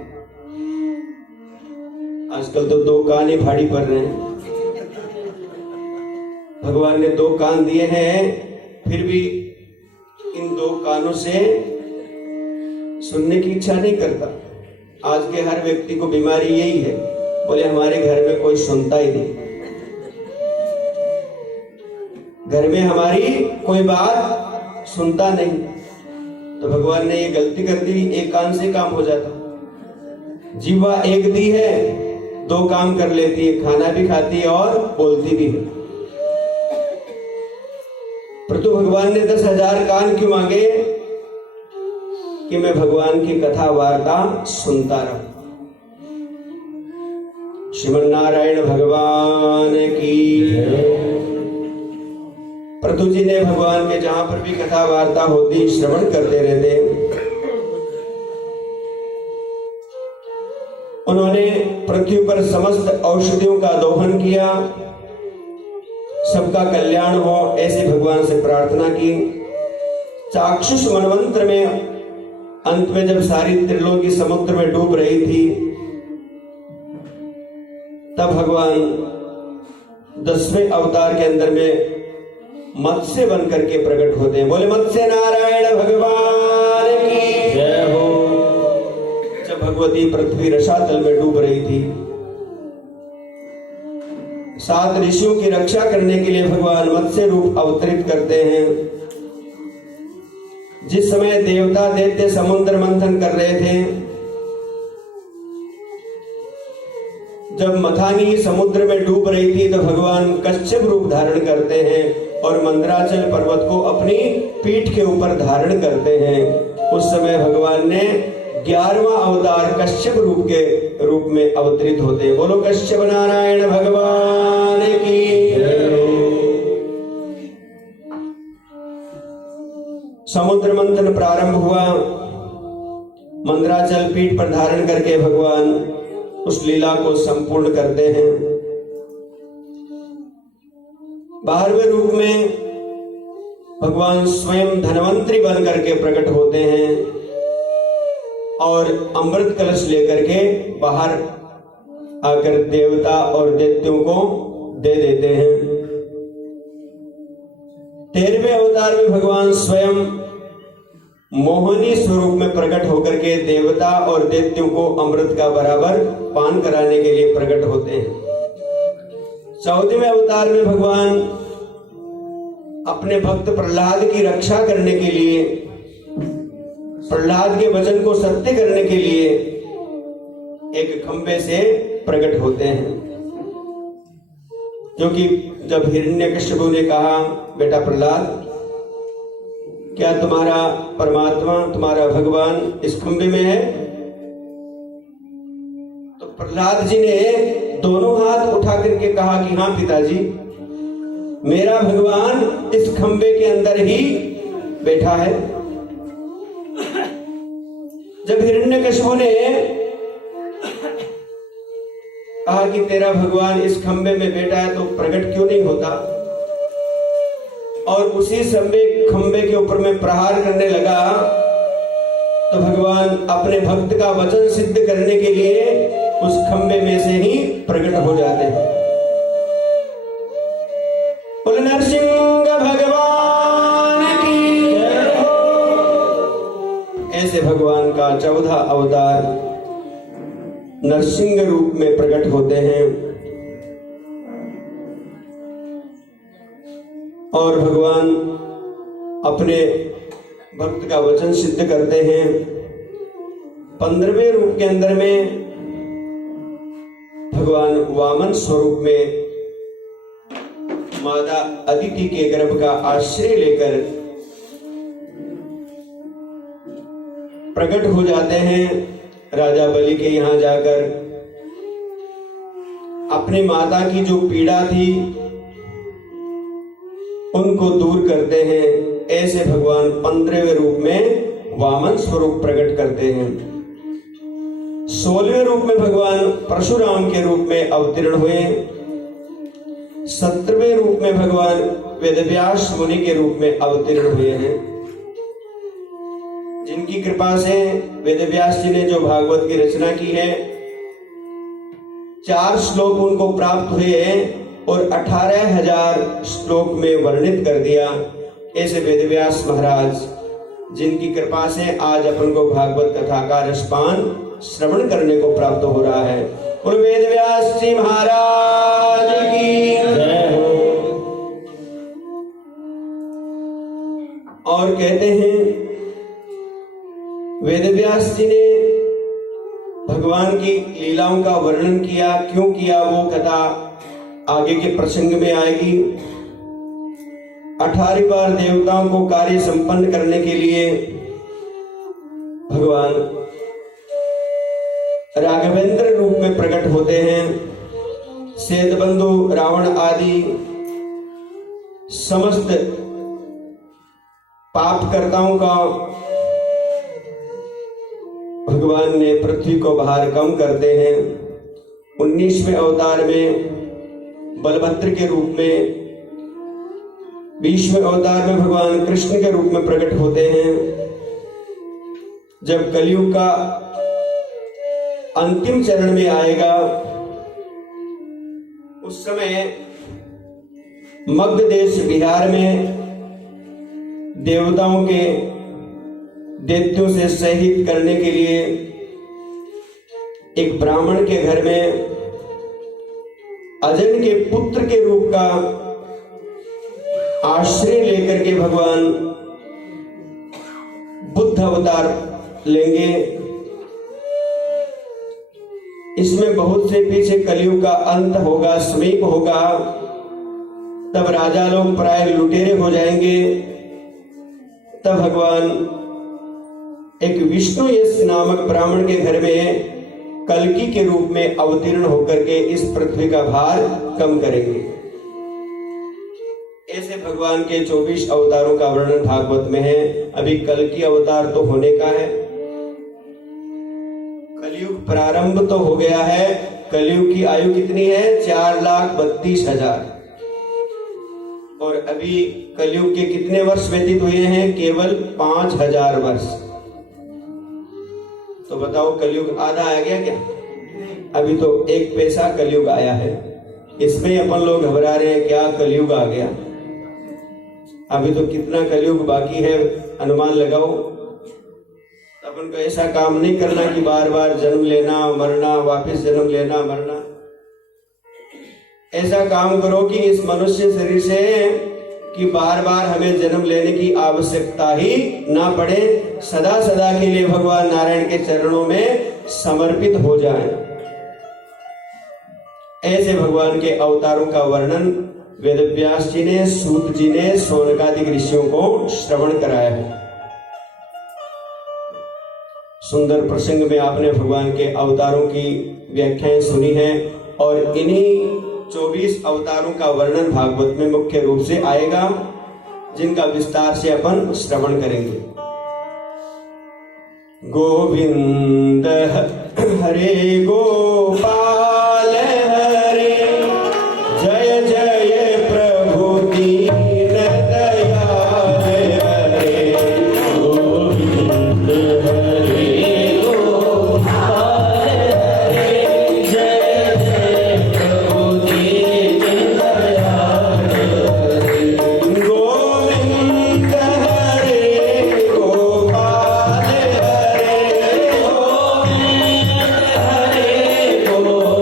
आजकल तो 2 कान ही भारी पड़ रहे हैं। भगवान ने 2 कान दिए हैं, फिर भी इन 2 कानों से सुनने की इच्छा नहीं करता। आज के हर व्यक्ति को बीमारी यही है, बोले हमारे घर में कोई सुनता ही नहीं, घर में हमारी कोई बात सुनता नहीं। तो भगवान ने ये गलती कर दी, 1 कान से काम हो जाता। जीवा एक दी है, 2 काम कर लेती है, खाना भी खाती है और बोलती भी है। परंतु भगवान ने 10,000 कान क्यों मांगे? कि मैं भगवान की कथा वार्ता सुनता रहूं। श्रीमन नारायण भगवान की। प्रभु जी ने भगवान के जहां पर भी कथा वार्ता होती श्रवण करते रहते। उन्होंने पृथ्वी पर समस्त औषधियों का दोहन किया, सबका कल्याण हो ऐसे भगवान से प्रार्थना की। चाक्षुष मनवंत्र में अंत में जब सारी त्रिलोकी समुद्र में डूब रही थी, तब भगवान 10वें अवतार के अंदर में मत्स्य बन करके प्रकट होते हैं। बोले मत्स्य नारायण भगवान की जय हो। जब भगवती पृथ्वी रसातल में डूब रही थी, 7 ऋषियों की रक्षा करने के लिए भगवान मत्स्य रूप अवतरित करते हैं। जिस समय देवता दैत्य समुद्र मंथन कर रहे थे, जब मथानी समुद्र में डूब रही थी, तो भगवान कश्यप रूप धारण करते हैं और मंदराचल पर्वत को अपनी पीठ के ऊपर धारण करते हैं। उस समय भगवान ने 11वां अवतार कश्यप रूप के रूप में अवतरित होते हैं। बोलो कश्यप नारायण भगवान की। समुद्र मंथन प्रारंभ हुआ। मंदराचल पीठ पर धारण करके भगवान उस लीला को संपूर्ण करते हैं। 12वें रूप में भगवान स्वयं धनवंतरी बन करके प्रकट होते हैं और अमृत कलश लेकर के बाहर आकर देवता और दैत्यों को दे देते हैं। 13वें अवतार में भगवान स्वयं मोहिनी स्वरूप में प्रकट होकर के देवता और दैत्यों को अमृत का बराबर पान कराने के लिए प्रकट होते हैं। 14वें अवतार में भगवान अपने भक्त प्रहलाद की रक्षा करने के लिए, प्रहलाद के वचन को सत्य करने के लिए एक खंबे से प्रकट होते हैं। क्योंकि जब हिरण्यकश्यप ने कहा, बेटा प्रहलाद, क्या तुम्हारा परमात्मा, तुम्हारा भगवान इस खंबे में है? तो प्रहलाद जी ने दोनों हाथ उठा करके कहा कि हाँ पिताजी, मेरा भगवान इस खंबे के अंदर ही बैठा है। जब हिरण्यकश्यप ने कहा कि तेरा भगवान इस खंबे में बैठा है, तो प्रकट क्यों नहीं होता? और उसी समय खंबे के ऊपर में प्रहार करने लगा, तो भगवान अपने भक्त का वचन सिद्ध करने के लिए उस खंबे में से ही प्रकट हो जाते हैं। बोले नरसिंह भगवान की जय हो। ऐसे भगवान का 14वां अवतार नरसिंह रूप में प्रकट होते हैं और भगवान अपने भक्त का वचन सिद्ध करते हैं। 15वें रूप के अंदर में भगवान वामन स्वरूप में माता अदिति के गर्भ का आश्रय लेकर प्रकट हो जाते हैं। राजा बलि के यहां जाकर अपनी माता की जो पीड़ा थी उनको दूर करते हैं। ऐसे भगवान 15वें रूप में वामन स्वरूप प्रकट करते हैं। 16वें रूप में भगवान परशुराम के रूप में अवतीर्ण हुए। 17वें रूप में भगवान वेदव्यास मुनि के रूप में अवतीर्ण हुए हैं, जिनकी कृपा से वेदव्यास जी ने जो भागवत की रचना की है, 4 श्लोक उनको प्राप्त हुए और 18,000 श्लोक में वर्णित कर दिया। ऐसे वेदव्यास महाराज, जिनकी कृपा से आज अपन को भागवत कथा का रसपान श्रवण करने को प्राप्त हो रहा है। और वेदव्यास जी महाराज की जय हो। और कहते हैं वेदव्यास जी ने भगवान की लीलाओं का वर्णन किया। क्यों किया वो कथा आगे के प्रसंग में आएगी। 18 बार देवताओं को कार्य संपन्न करने के लिए भगवान राघवेंद्र रूप में प्रकट होते हैं। श्वेतबंधु, रावण आदि समस्त पापकर्ताओं का भगवान ने पृथ्वी को भार कम करते हैं। 19वें अवतार में बलभद्र के रूप में, 20वें अवतार में भगवान कृष्ण के रूप में प्रकट होते हैं। जब कलयुग का अंतिम चरण में आएगा उस समय मगध देश बिहार में देवताओं के दैत्यों से सहित करने के लिए एक ब्राह्मण के घर में अजन के पुत्र के रूप का आश्रय लेकर के भगवान बुद्ध अवतार लेंगे। इसमें बहुत से पीछे कलयुग का अंत होगा, समीप होगा। तब राजा लोग प्राय लुटेरे हो जाएंगे। तब भगवान एक विष्णु यश नामक ब्राह्मण के घर में कल्कि के रूप में अवतीर्ण होकर के इस पृथ्वी का भार कम करेंगे। ऐसे भगवान के 24 अवतारों का वर्णन भागवत में है। अभी कल्कि अवतार तो होने का है, कलयुग प्रारंभ तो हो गया है। कलयुग की आयु कितनी है? 4,32,000। और अभी कलयुग के कितने वर्ष व्यतीत हुए हैं? केवल 5,000 वर्ष। तो बताओ कलयुग आधा आ गया क्या? अभी तो 1 पैसा कलयुग आया है। इसमें अपन लोग घबरा रहे हैं क्या कलयुग आ गया। अभी तो कितना कलयुग बाकी है अनुमान लगाओ। अपन को ऐसा काम नहीं करना कि बार बार जन्म लेना मरना, वापस जन्म लेना मरना। ऐसा काम करो कि इस मनुष्य शरीर से कि बार बार हमें जन्म लेने की आवश्यकता ही ना पड़े, सदा सदा के लिए भगवान नारायण के चरणों में समर्पित हो जाएं। ऐसे भगवान के अवतारों का वर्णन वेदव्यास जी ने, सूत जी ने शौनकादि ऋषियों को श्रवण कराया है। सुंदर प्रसंग में आपने भगवान के अवतारों की व्याख्याएं सुनी है और इन्हीं 24 अवतारों का वर्णन भागवत में मुख्य रूप से आएगा, जिनका विस्तार से अपन श्रवण करेंगे। गोविंद हरे गोपाल हरे, जय जय प्रभु दीन दयाल हरे। गोविंद हरे गोपाल हरे, जय जय प्रभु दीन दयाल हरे। गोविंद हरे गोपाल हरे, गोविंद हरे गोपाल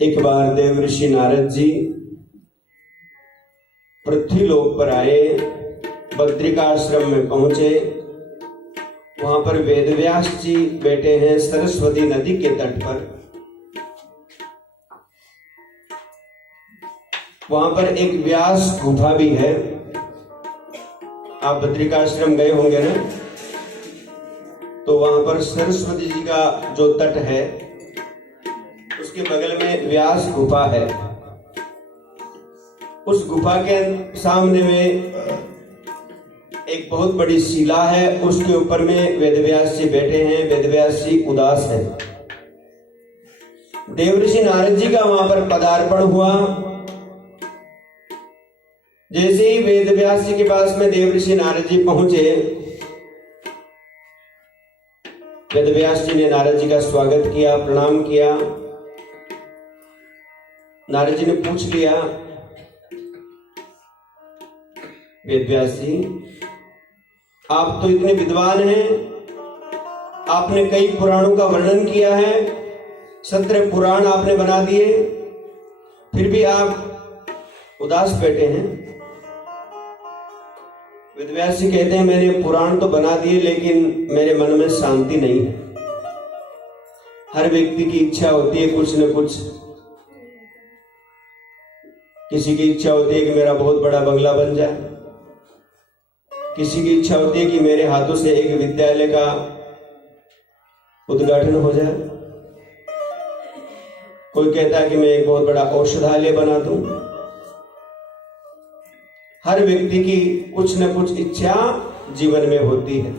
एक बार देव ऋषि नारद जी पृथ्वी लोक पर आए, बद्रिकाश्रम में पहुंचे। वहां पर वेदव्यास जी बैठे हैं सरस्वती नदी के तट पर। वहां पर एक व्यास गुफा भी है। आप बद्रिकाश्रम गए होंगे ना, तो वहां पर सरस्वती जी का जो तट है उसके बगल में व्यास गुफा है। उस गुफा के सामने में एक बहुत बड़ी शिला है, उसके ऊपर में वेदव्यास जी बैठे हैं। वेदव्यास जी उदास है। देवऋषि नारद जी का वहां पर पदार्पण हुआ। जैसे ही वेदव्यास जी के पास में देवऋषि नारद जी पहुंचे, वेदव्यास जी ने नारद जी का स्वागत किया, प्रणाम किया। नारद जी ने पूछ लिया, वेदव्यास जी आप तो इतने विद्वान हैं, आपने कई पुराणों का वर्णन किया है, 17 पुराण आपने बना दिए, फिर भी आप उदास बैठे हैं। वेदव्यास जी कहते हैं मैंने पुराण तो बना दिए लेकिन मेरे मन में शांति नहीं है। हर व्यक्ति की इच्छा होती है कुछ न कुछ। किसी की इच्छा होती है कि मेरा बहुत बड़ा बंगला बन जाए, किसी की इच्छा होती है कि मेरे हाथों से एक विद्यालय का उद्घाटन हो जाए, कोई कहता है कि मैं एक बहुत बड़ा औषधालय बना दूं। हर व्यक्ति की कुछ न कुछ इच्छा जीवन में होती है।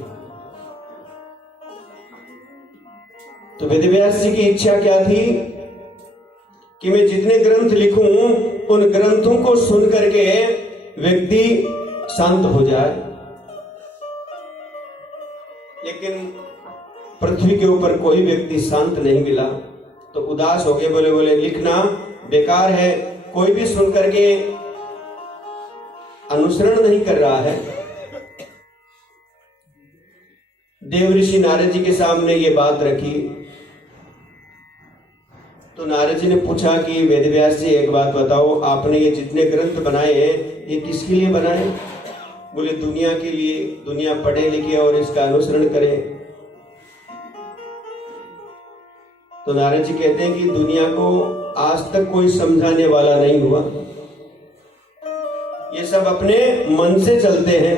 तो वेदव्यास जी की इच्छा क्या थी कि मैं जितने ग्रंथ लिखूं उन ग्रंथों को सुन करके व्यक्ति शांत हो जाए। लेकिन पृथ्वी के ऊपर कोई व्यक्ति शांत नहीं मिला, तो उदास हो गए। बोले लिखना बेकार है, कोई भी सुन करके अनुसरण नहीं कर रहा है। देवऋषि नारद जी के सामने ये बात रखी, तो नारद जी ने पूछा कि वेदव्यास जी एक बात बताओ, आपने ये जितने ग्रंथ बनाए हैं ये किसके लिए बनाए? बोले दुनिया के लिए, दुनिया पढ़े लिखे और इसका अनुसरण करे। तो नारद जी कहते हैं कि दुनिया को आज तक कोई समझाने वाला नहीं हुआ, ये सब अपने मन से चलते हैं।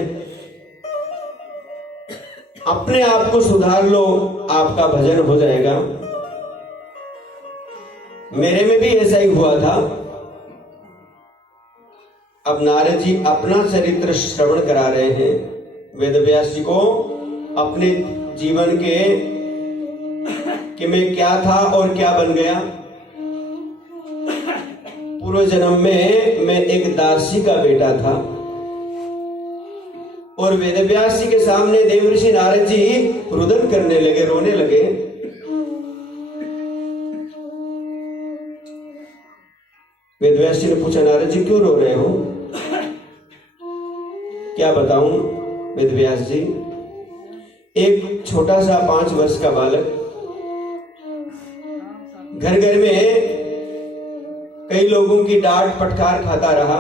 अपने आप को सुधार लो, आपका भजन हो जाएगा। मेरे में भी ऐसा ही हुआ था। अब नारद जी अपना चरित्र श्रवण करा रहे हैं वेदव्यास जी को, अपने जीवन के कि मैं क्या था और क्या बन गया। पूर्व जन्म में मैं एक दासी का बेटा था। और वेदव्यास जी के सामने देवऋषि नारद जी रुदन करने लगे, रोने लगे। वेदव्यास जी ने पूछा, नारद जी क्यों रो रहे हो? क्या बताऊं वेदव्यास जी? एक छोटा सा 5 वर्ष का बालक घर घर में कई लोगों की डांट फटकार खाता रहा,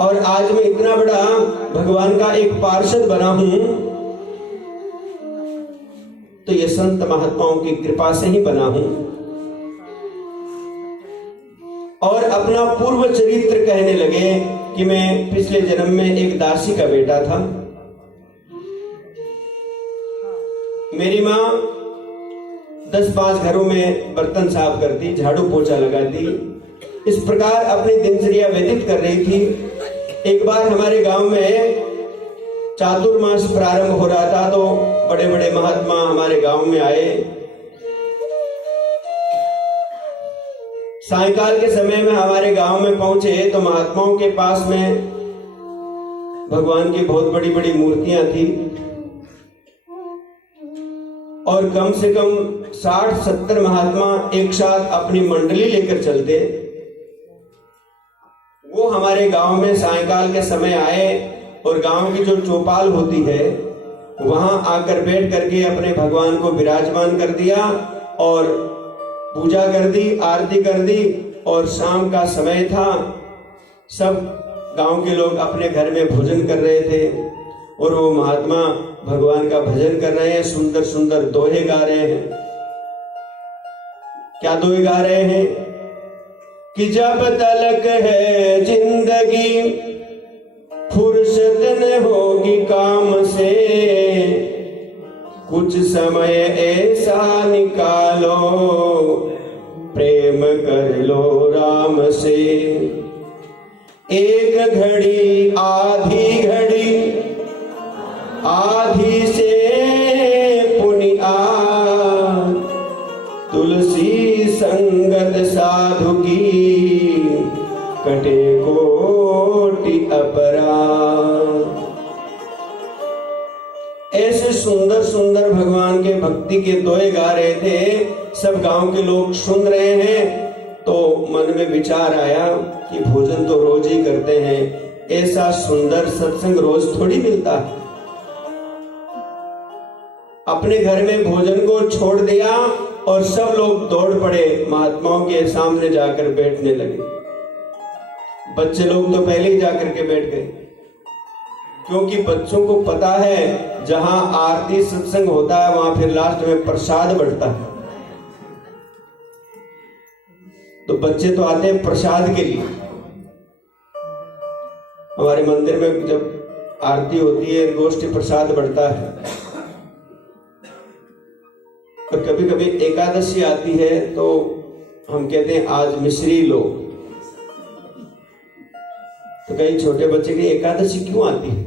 और आज मैं इतना बड़ा भगवान का एक पार्षद बना हूं, तो ये संत महात्माओं की कृपा से ही बना हूं। और अपना पूर्व चरित्र कहने लगे कि मैं पिछले जन्म में एक दासी का बेटा था। मेरी माँ 10-5 घरों में बर्तन साफ करती, झाड़ू पोछा लगाती, इस प्रकार अपनी दिनचर्या व्यतीत कर रही थी। एक बार हमारे गांव में चातुर्मास प्रारंभ हो रहा था, तो बड़े बड़े महात्मा हमारे गांव में आए। सायंकाल के समय में हमारे गांव में पहुंचे तो महात्माओं के पास में भगवान की बहुत बड़ी बड़ी मूर्तियां थी, और कम से कम 60-70 महात्मा एक साथ अपनी मंडली लेकर चलते। वो हमारे गांव में सायंकाल के समय आए और गांव की जो चौपाल होती है वहां आकर बैठ करके अपने भगवान को विराजमान कर दिया, और पूजा कर दी, आरती कर दी और शाम का समय था। सब गांव के लोग अपने घर में भोजन कर रहे थे और वो महात्मा भगवान का भजन कर रहे हैं, सुंदर सुंदर दोहे गा रहे हैं। क्या दोहे गा रहे हैं कि जब तलक है जिंदगी फुर्सत न होगी काम से, कुछ समय ऐसा निकालो प्रेम कर लो राम से। एक घड़ी आधी से पुनियाद, तुलसी संगत साधु की कटे कोटि अपराध। ऐसे सुंदर सुंदर भगवान के भक्ति के दोहे गा रहे थे। सब गांव के लोग सुन रहे हैं तो मन में विचार आया कि भोजन तो रोज ही करते हैं, ऐसा सुंदर सत्संग रोज थोड़ी मिलता है। अपने घर में भोजन को छोड़ दिया और सब लोग दौड़ पड़े, महात्माओं के सामने जाकर बैठने लगे। बच्चे लोग तो पहले ही जाकर के बैठ गए, क्योंकि बच्चों को पता है जहां आरती सत्संग होता है वहां फिर लास्ट में प्रसाद बढ़ता है। तो बच्चे तो आते हैं प्रसाद के लिए। हमारे मंदिर में जब आरती होती है, गोष्ठी प्रसाद बढ़ता है। और कभी कभी एकादशी आती है तो हम कहते हैं आज मिश्री लो। तो कई छोटे बच्चे की एकादशी क्यों आती है?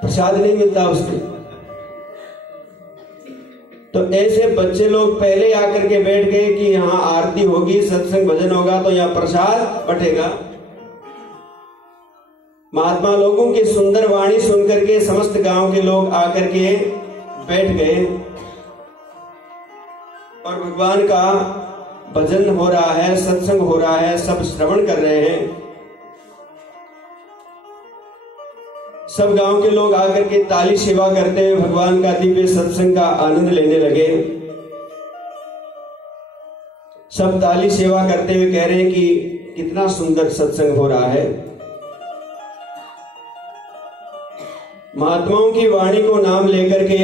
प्रसाद नहीं मिलता उसके। तो ऐसे बच्चे लोग पहले आकर के बैठ गए कि यहाँ आरती होगी, सत्संग भजन होगा तो यहाँ प्रसाद बटेगा। महात्मा लोगों की सुंदर वाणी सुनकर के समस्त गांव के लोग आकर के बैठ गए और भगवान का भजन हो रहा है, सत्संग हो रहा है, सब श्रवण कर रहे हैं। सब गांव के लोग आकर के ताली सेवा करते हुए भगवान का दिव्य सत्संग का आनंद लेने लगे। सब ताली सेवा करते हुए कह रहे हैं कि कितना सुंदर सत्संग हो रहा है। महात्माओं की वाणी को नाम लेकर के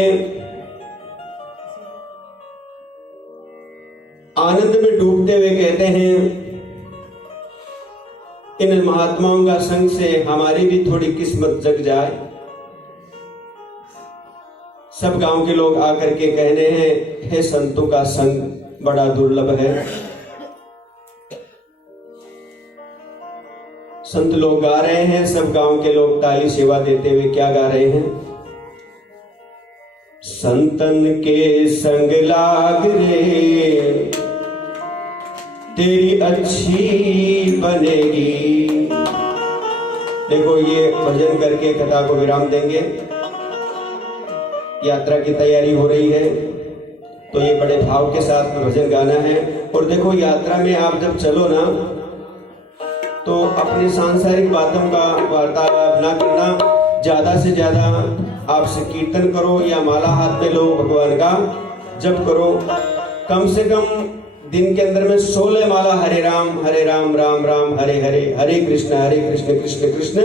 आनंद में डूबते हुए कहते हैं, इन महात्माओं का संग से हमारी भी थोड़ी किस्मत जग जाए। सब गांव के लोग आकर के कह रहे हैं, हे संतों का संग बड़ा दुर्लभ है। संत लोग गा रहे हैं, सब गांव के लोग ताली सेवा देते हुए क्या गा रहे हैं? संतन के संग लाग रे तेरी अच्छी बनेगी। देखो ये भजन करके कथा को विराम देंगे। यात्रा की तैयारी हो रही है तो ये बड़े भाव के साथ में भजन गाना है। और देखो यात्रा में आप जब चलो ना तो अपनी सांसारिक बातों का वार्तालाप ना करना, ज्यादा से ज्यादा आपसे कीर्तन करो या माला हाथ में लो, भगवान का जप करो। कम से कम दिन के अंदर में 16 माला हरे राम राम राम हरे हरे, हरे कृष्ण कृष्ण कृष्ण।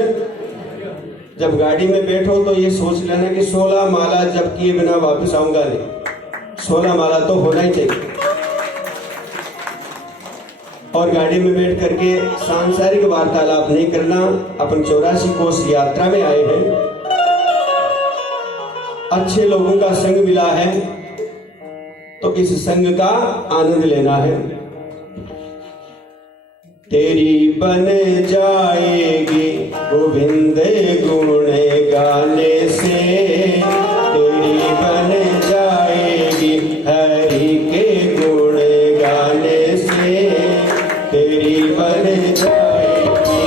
जब गाड़ी में बैठो तो ये सोच लेना कि 16 माला जप किए बिना वापस आऊंगा नहीं, 16 माला तो होना ही चाहिए। और गाड़ी में बैठ करके सांसारिक वार्तालाप नहीं करना। अपन 84 कोस यात्रा में आए हैं, अच्छे लोगों का संग मिला है तो इस संग का आनंद लेना है। तेरी बन जाएगी गोविंद गुण गाने से, तेरी बन जाएगी हरि के गुण गाने से, तेरी बन जाएगी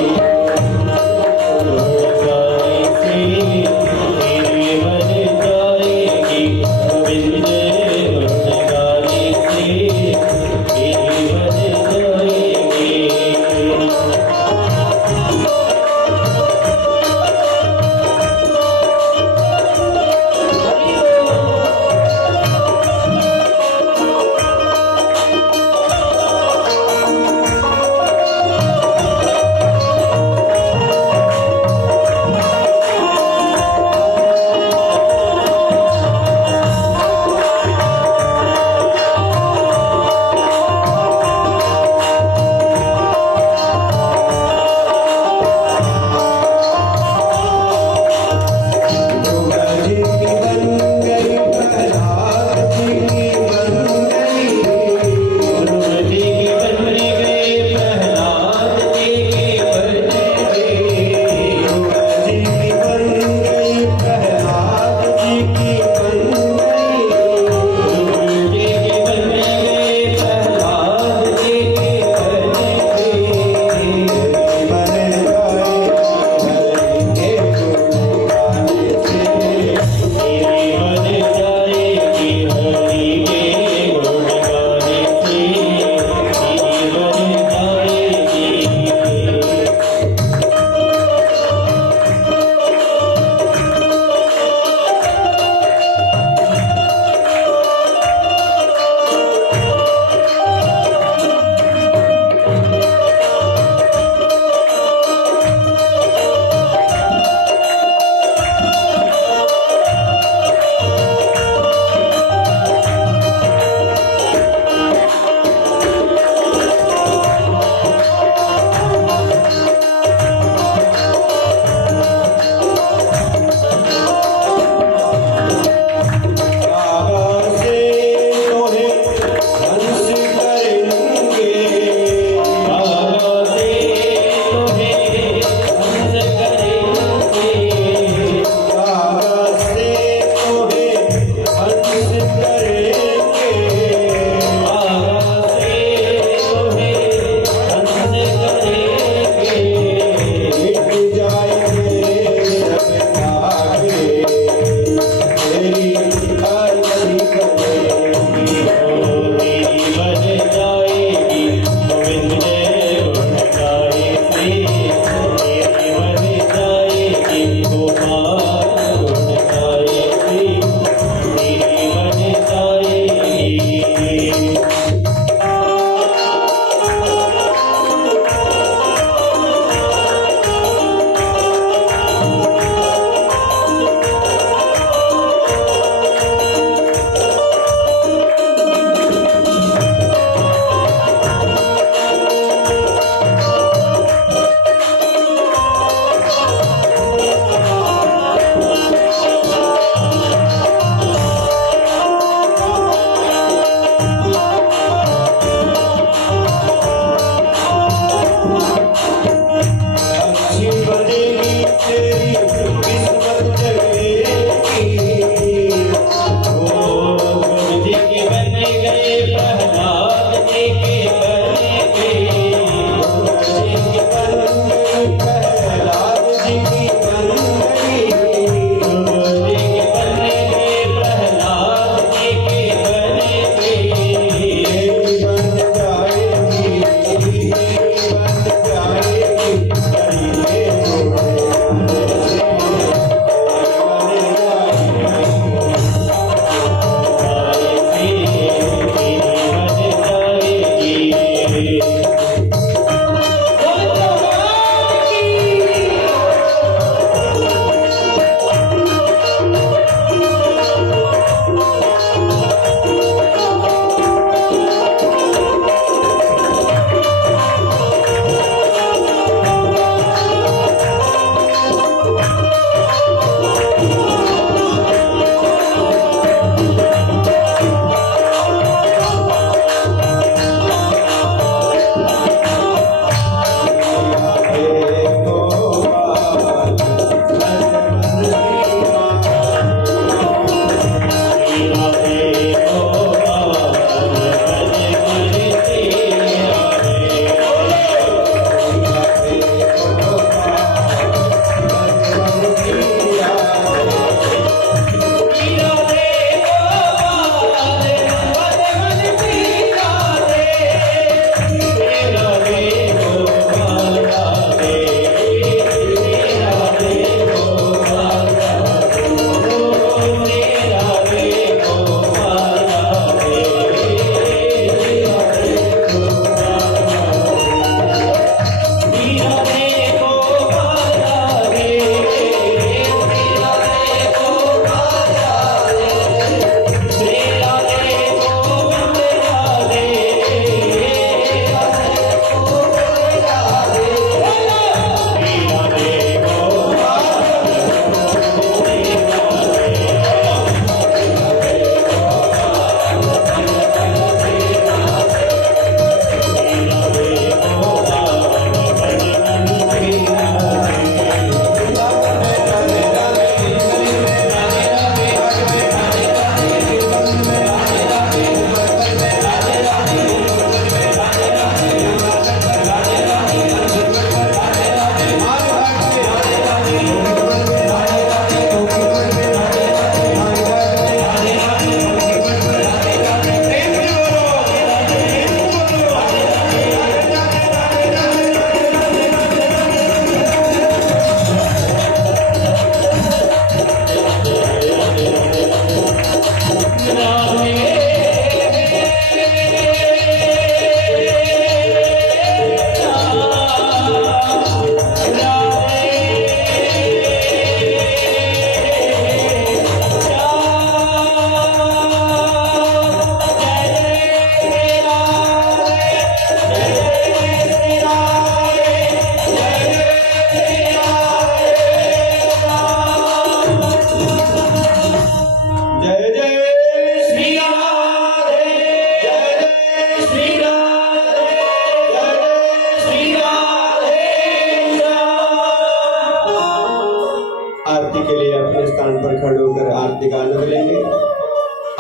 आरती का आनंद लेंगे।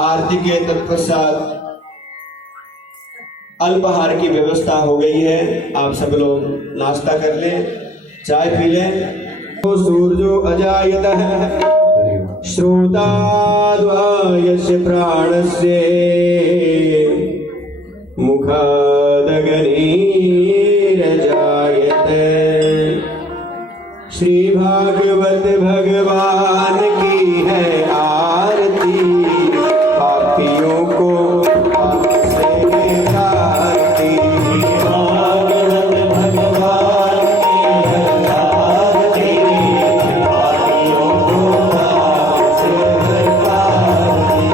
आरती के तत्पश्चात अल्पाहार की व्यवस्था हो गई है, आप सब लोग नाश्ता कर लें, चाय पी लें। तो सूर्यो अजायतः श्रोताद्वायस्य प्राणस्य मुखादग्निर्जायते। श्री भागवत भगवान की है आरती, पापियों को से आरती। भागवत भगवान की है आरती, पापियों को से आरती।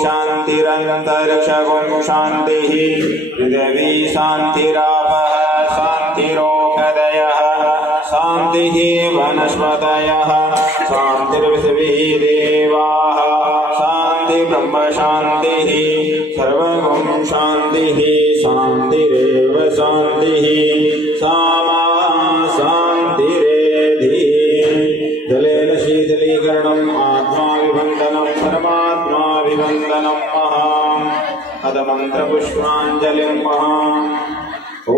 शान्तिरन्तरिक्षगुं शान्तिः पृथिवी शान्तिरापः शान्तिरोषधयः शान्तिः वनस्पतयः शान्तिर्पृथिवी देवाः शान्ति ब्रह्म शान्तिः सर्वगुं शान्तिः शान्तिरेव शान्तिः सामा शान्तिरेधि जलेन शीतलीकरणम् आत्मा विबन्धनं पुष्पाभिवन्दनं महाम् अथ मन्त्रपुष्पाञ्जलिं महाम् ॐ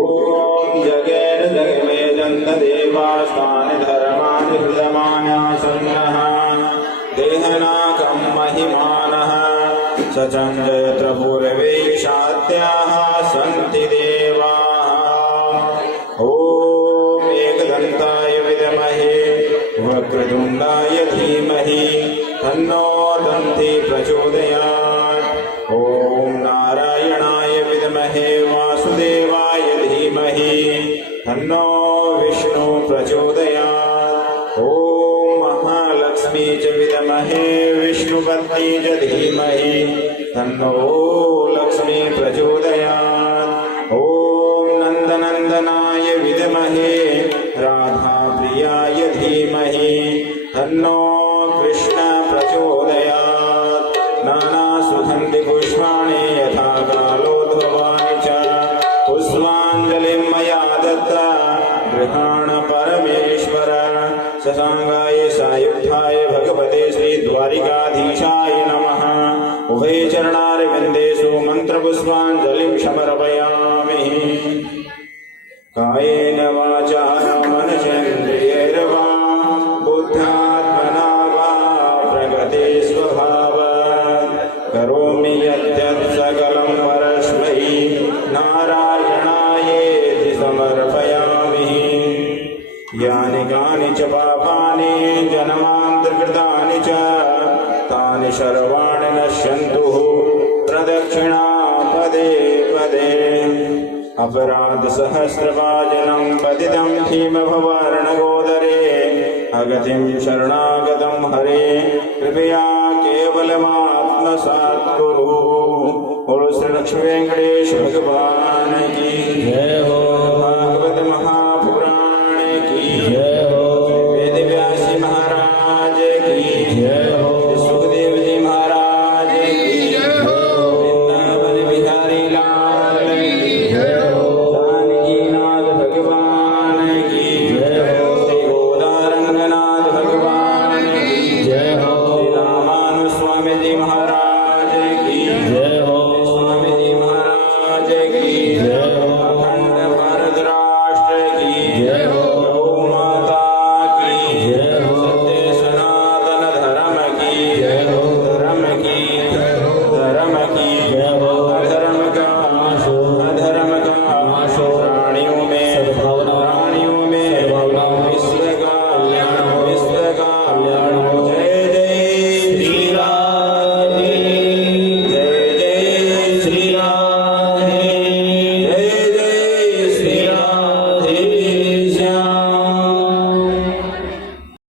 जगेन जगमेजन्तदेवास्तानि धर्माणि हृदमायासन्नः देहनाकं महिमानः सचञ्जयत्र पूर्वे शात्याः सन्ति देवाः ॐ एकदन्ताय विद्महे वक्रतुण्डाय धीमहि तन्नो दन्ति प्रचोदयात् ॐ नारायणाय विद्महे वासुदेवाय धीमहि तन्नो विष्णु प्रचोदयात् ॐ महालक्ष्मी च विद्महे विष्णुपत्नी च धीमहि तन्नो लक्ष्मी प्रचोदयात् ॐ नन्दनन्दनाय विद्महे राधाप्रियाय धीमहि तन्नो कृष्ण प्रचोदयात् नानासुगन्धि पुष्पाणि यथा कालोद्भवानि च पुष्पाञ्जलिं मया दत्ता गृहाण परमेश्वर शशाङ्काय सायुक्ताय भगवते श्रीद्वारिकाधीशाय नमः उभय चरणारविन्देषु मन्त्रपुष्पाञ्जलिं समर्पयामि कायेन वाचा मनसेन्द्रियैर्वा बुद्ध्यात्मना वा प्रकृते स्वभावात् करोमि यद्यत् सकलं परस्मै नारायणायेति समर्पयामि यानि कानि च पापानि जन्मान्तरकृतानि च तानि सर्वाणि नश्यन्तु प्रदक्षिणा पदे पदे अपराध सहस्रभाजनं पतितं भीमभवार्णगोदरे अगतिं शरणागतं हरे कृपया केवलमात्मसात् कुरु। बोलो श्री लक्ष्मी वेंकटेश भगवान